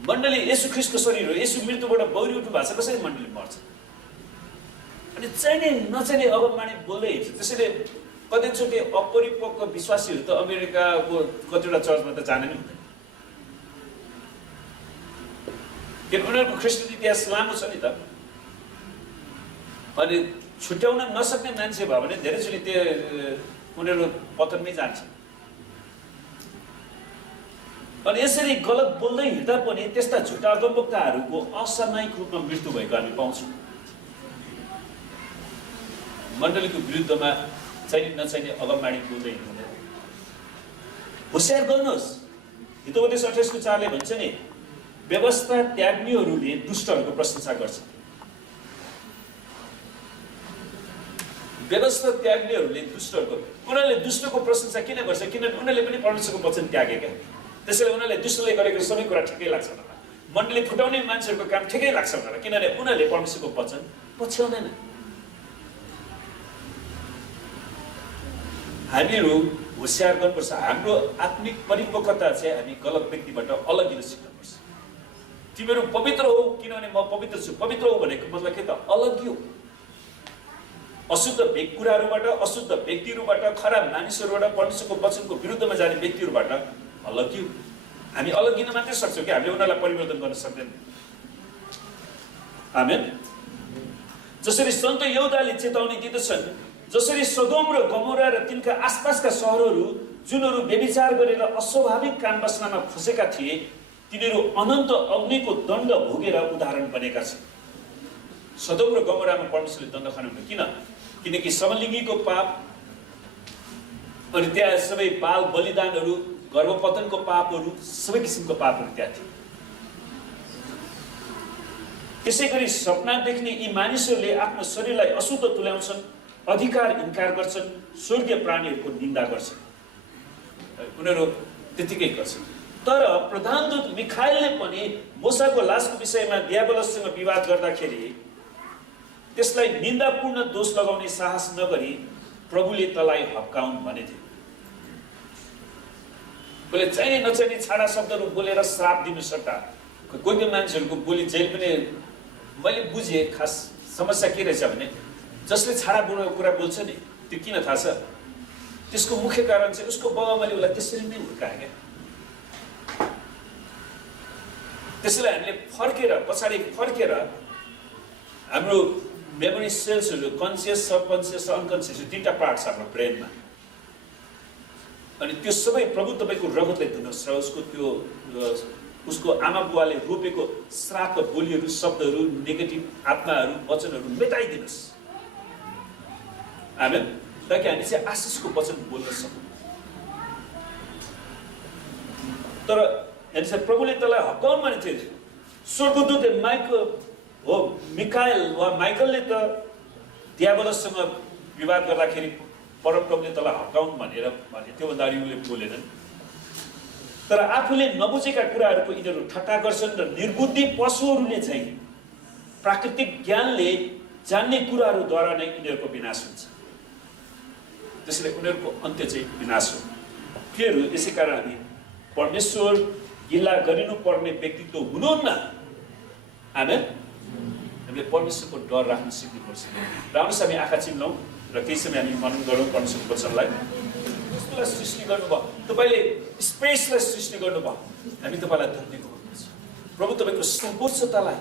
मण्डली येशू ख्रीष्टको शरीर हो, येशू मृत्युबाट बौरी उठ्नु भएको छ, कसरी मण्डली मर्छ? अनि चाहिने नचाहिने अगमबाणी बोल्दै हिँड्छ। त्यसैले कतिचोटि अपरिपक्व विश्वासीहरू त अमेरिकाको कतिवटा चर्चमा त जाने नै हुँदैन, किनभने उनीहरूको ख्रिस्टियन इतिहास लामो छ नि त। अनि छुट्याउन नसक्ने मान्छे भयो भने धेरैचोटि त्यो उनीहरू पतनमै जान्छ। अनि यसरी गलत बोल्दै हिँड्दा पनि त्यस्ता झुटा अगमवक्ताहरूको असामयिक रूपमा मृत्यु भएको हामी पाउँछौँ। मण्डलीको विरुद्धमा चाहिने नचाहिने अगमबाणी बोल्दै हिँड्दैन। होशियार गर्नुहोस्। हितोपदेश 28:4ले भन्छ नि, व्यवस्था त्याग्नेहरूले दुष्टहरूको प्रशंसा गर्छ, व्यवस्था त्याग्नेहरूले उनीहरूले दुष्टको प्रशंसा किन गर्छ? किनभने उनीहरूले पनि परमेश्वरको वचन त्यागे क्या। त्यसैले उनीहरूले दुष्टले गरेको सबै कुरा ठिकै लाग्छ उनीहरूलाई। मण्डली फुटाउने मान्छेहरूको काम ठिकै लाग्छ उनीहरूलाई, किनभने उनीहरूले परमेश्वरको वचन पछ्याउँदैन। हामीहरू होसियार गर्नुपर्छ। हाम्रो आत्मिक परिपक्वता चाहिँ हामी गलत व्यक्तिबाट अलगिन सिक्नुपर्छ। तिमीहरू पवित्र हो किनभने म पवित्र छु। पवित्र हो भनेको मतलब के त? अलगियो। अशुद्ध कुराहरूबाट, अशुद्ध व्यक्तिहरूबाट, खराब मानिसहरूबाट, परमेश्वरको वचनको विरुद्धमा जाने व्यक्तिहरूबाट अलगियो। हामी अलगिन मात्रै सक्छौँ कि हामीले उनीहरूलाई परिवर्तन गर्न सक्दैन। आमेन। जसरी सन्त यहुदाले चेतावनी दिँदछन्, जसरी सदोम र गमोरा र तिनका आसपासका सहरहरू जुनहरू व्यभिचार गरेर अस्वाभाविक काम बस्नमा फसेका थिए, तिनीहरू अनन्त अग्निको दण्ड भोगेर उदाहरण बनेका छन्। सदोम र गमोरामा परमेश्वरले दण्ड खानुहुन्न। किन? किनकि समलिङ्गीको पाप, अनि त्यहाँ सबै बाल बलिदानहरू, गर्भपतनको पापहरू, सबै किसिमको पापहरू त्यहाँ थिए। त्यसै गरी सपना देख्ने यी मानिसहरूले आफ्नो शरीरलाई अशुद्ध तुल्याउँछन्, अधिकार इन्कार गर्छन्, स्वर्गीय प्राणीहरूको निन्दा गर्छन्। उनीहरू त्यतिकै गर्छन्। तर प्रधानदूत मिखाएलले पनि मूसाको लासको विषयमा दियाबलससँग विवाद गर्दाखेरि त्यसलाई निन्दापूर्ण दोष लगाउने साहस नगरी प्रभुले तँलाई हप्काउन् भनेथे। बोले चाहिने नचाहिने छाडा शब्दहरू बोलेर श्राप दिनु सट्टा कोही कोही मान्छेहरूको बोली जहिले पनि मैले बुझेँ। खास समस्या के रहेछ भने जसले छाडा कुरा बोल्छ नि, त्यो किन थाहा छ? त्यसको मुख्य कारण चाहिँ उसको बाबाआमाले उसलाई त्यसरी नै हुर्काए क्या। त्यसैले हामीले पछाडि फर्केर हाम्रो मेमोरी सेल्सहरू, कन्सियस, सबकन्सियस र अनकन्सियस, तीनटा पार्ट छ हाम्रो ब्रेनमा। अनि त्यो सबै प्रभु तपाईँको रगतले धुनुहोस् र उसको आमा बुवाले रोपेको श्राप बोलीहरू, शब्दहरू, नेगेटिभ आत्माहरू, वचनहरू मेटाइदिनुहोस्। आमेन। ताकि हामी चाहिँ आशिषको वचन बोल्न सकौँ। तर हेर्नुहोस्, प्रभुले तँलाई हप्काउनु भनेको थियो। स्वर्गदूत मिकाएल वा माइकलले त दियाबलससँग विवाद गर्दाखेरि परमप्रभुले तँलाई हप्काउनु भने त्योभन्दा अगाडि उनले बोलेनन्। तर आफूले नबुझेका कुराहरूको यिनीहरू ठट्टा गर्छन् र निर्बुद्धि पशुहरूले चाहिँ प्राकृतिक ज्ञानले जान्ने कुराहरूद्वारा नै यिनीहरूको विनाश हुन्छ। त्यसैले उनीहरूको अन्त्य चाहिँ विनाश हो। प्रियहरू, यसै कारण हामी परमेश्वर गिल्ला गरिनुपर्ने व्यक्तित्व हुनुहुन्न। आमेन। हामीले परमेश्वरको डर राख्न सिक्नुपर्छ। र आउनुहोस् हामी आँखा चिम्लौँ र केही समय हामी मनन गरौँ परमेश्वरको वचनलाई। उसलाई सृष्टि गर्नुभयो, तपाईँले स्पेसलाई सृष्टि गर्नुभयो। हामी तपाईँलाई धन्यवाद गर्दछौँ प्रभु। तपाईँको सर्वोच्चतालाई,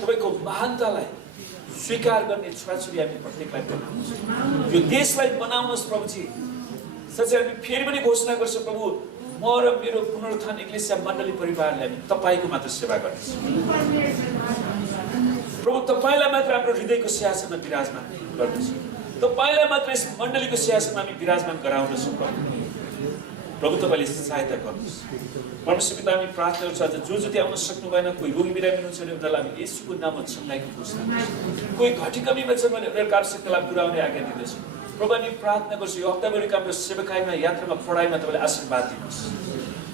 तपाईँको महानतालाई स्वीकार गर्ने छोराछोरी हामी प्रत्येकलाई बनाउनुहोस्। यो देशलाई बनाउनुहोस् प्रभुजी। साँच्चै हामी फेरि पनि घोषणा गर्छौँ प्रभु, म र मेरो पुनरुत्थान एक्लेसिया मण्डली परिवारले हामी तपाईँको मात्र सेवा गर्नेछौँ प्रभु। तपाईँलाई मात्र हाम्रो हृदयको सिंहासनमा विराजमान गर्नेछौँ। तपाईँलाई मात्र यस मण्डलीको सिंहासनमा हामी विराजमान गराउँदछौँ प्रभु। तपाईँले सहायता गर्नुहोस् परमेश्वर पिता। हामी प्रार्थना गर्छौँ आज जो जति आउन सक्नु भएन, कोही रोगी बिरामी हुनुहुन्छ भने उनीहरूलाई हामी येशूको नाममा चङ्गाइको घोषणा गर्छौँ। कोही घटी कमीमा छन् भने उनीहरूको आवश्यकतालाई पुर्याउने आज्ञा दिँदछौँ प्रभु। हामी प्रार्थना गर्छौँ यो हप्ताभरिको हाम्रो सेवाकाईमा, यात्रामा, पढाइमा तपाईँले आशीर्वाद दिनुहोस्।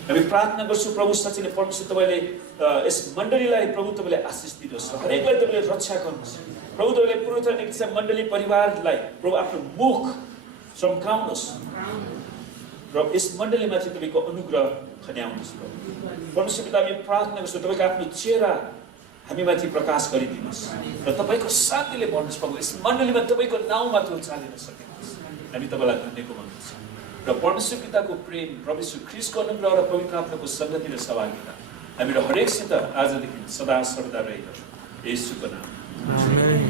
हामी प्रार्थना गर्छौँ प्रभु, साँच्चै नै परमेश्वर तपाईँले यस मण्डलीलाई प्रभु तपाईँले आशिष दिनुहोस्, हरेकलाई तपाईँले रक्षा गर्नुहोस् प्रभु। तपाईँले पुनरुत्थान एक्लेसिया मण्डली परिवारलाई प्रभु आफ्नो मुख चम्काउनुहोस् र यस मण्डलीमाथि तपाईँको अनुग्रह खन्याउनुहोस् प्रभु। परमेश्वर पिता, हामी प्रार्थना गर्छौँ तपाईँको आफ्नो चेहरा हामीमाथि प्रकाश गरिदिनुहोस् र तपाईँको शान्तिले भन्नुहोस् प्रभु। यस मण्डलीमा तपाईँको नाउँ मात्र उचालिन सकिनुहोस्। हामी तपाईँलाई धन्यवाद गर्दछौँ र परमेश्वर पिताको प्रेम, प्रभु यीशु ख्रीष्टको अनुग्रह र पवित्र आत्माको संगति र सहभागिता हामीहरू हरेकसित आजदेखि सदा सर्वदा रहिरहोस्। येशूको नाम। आमेन।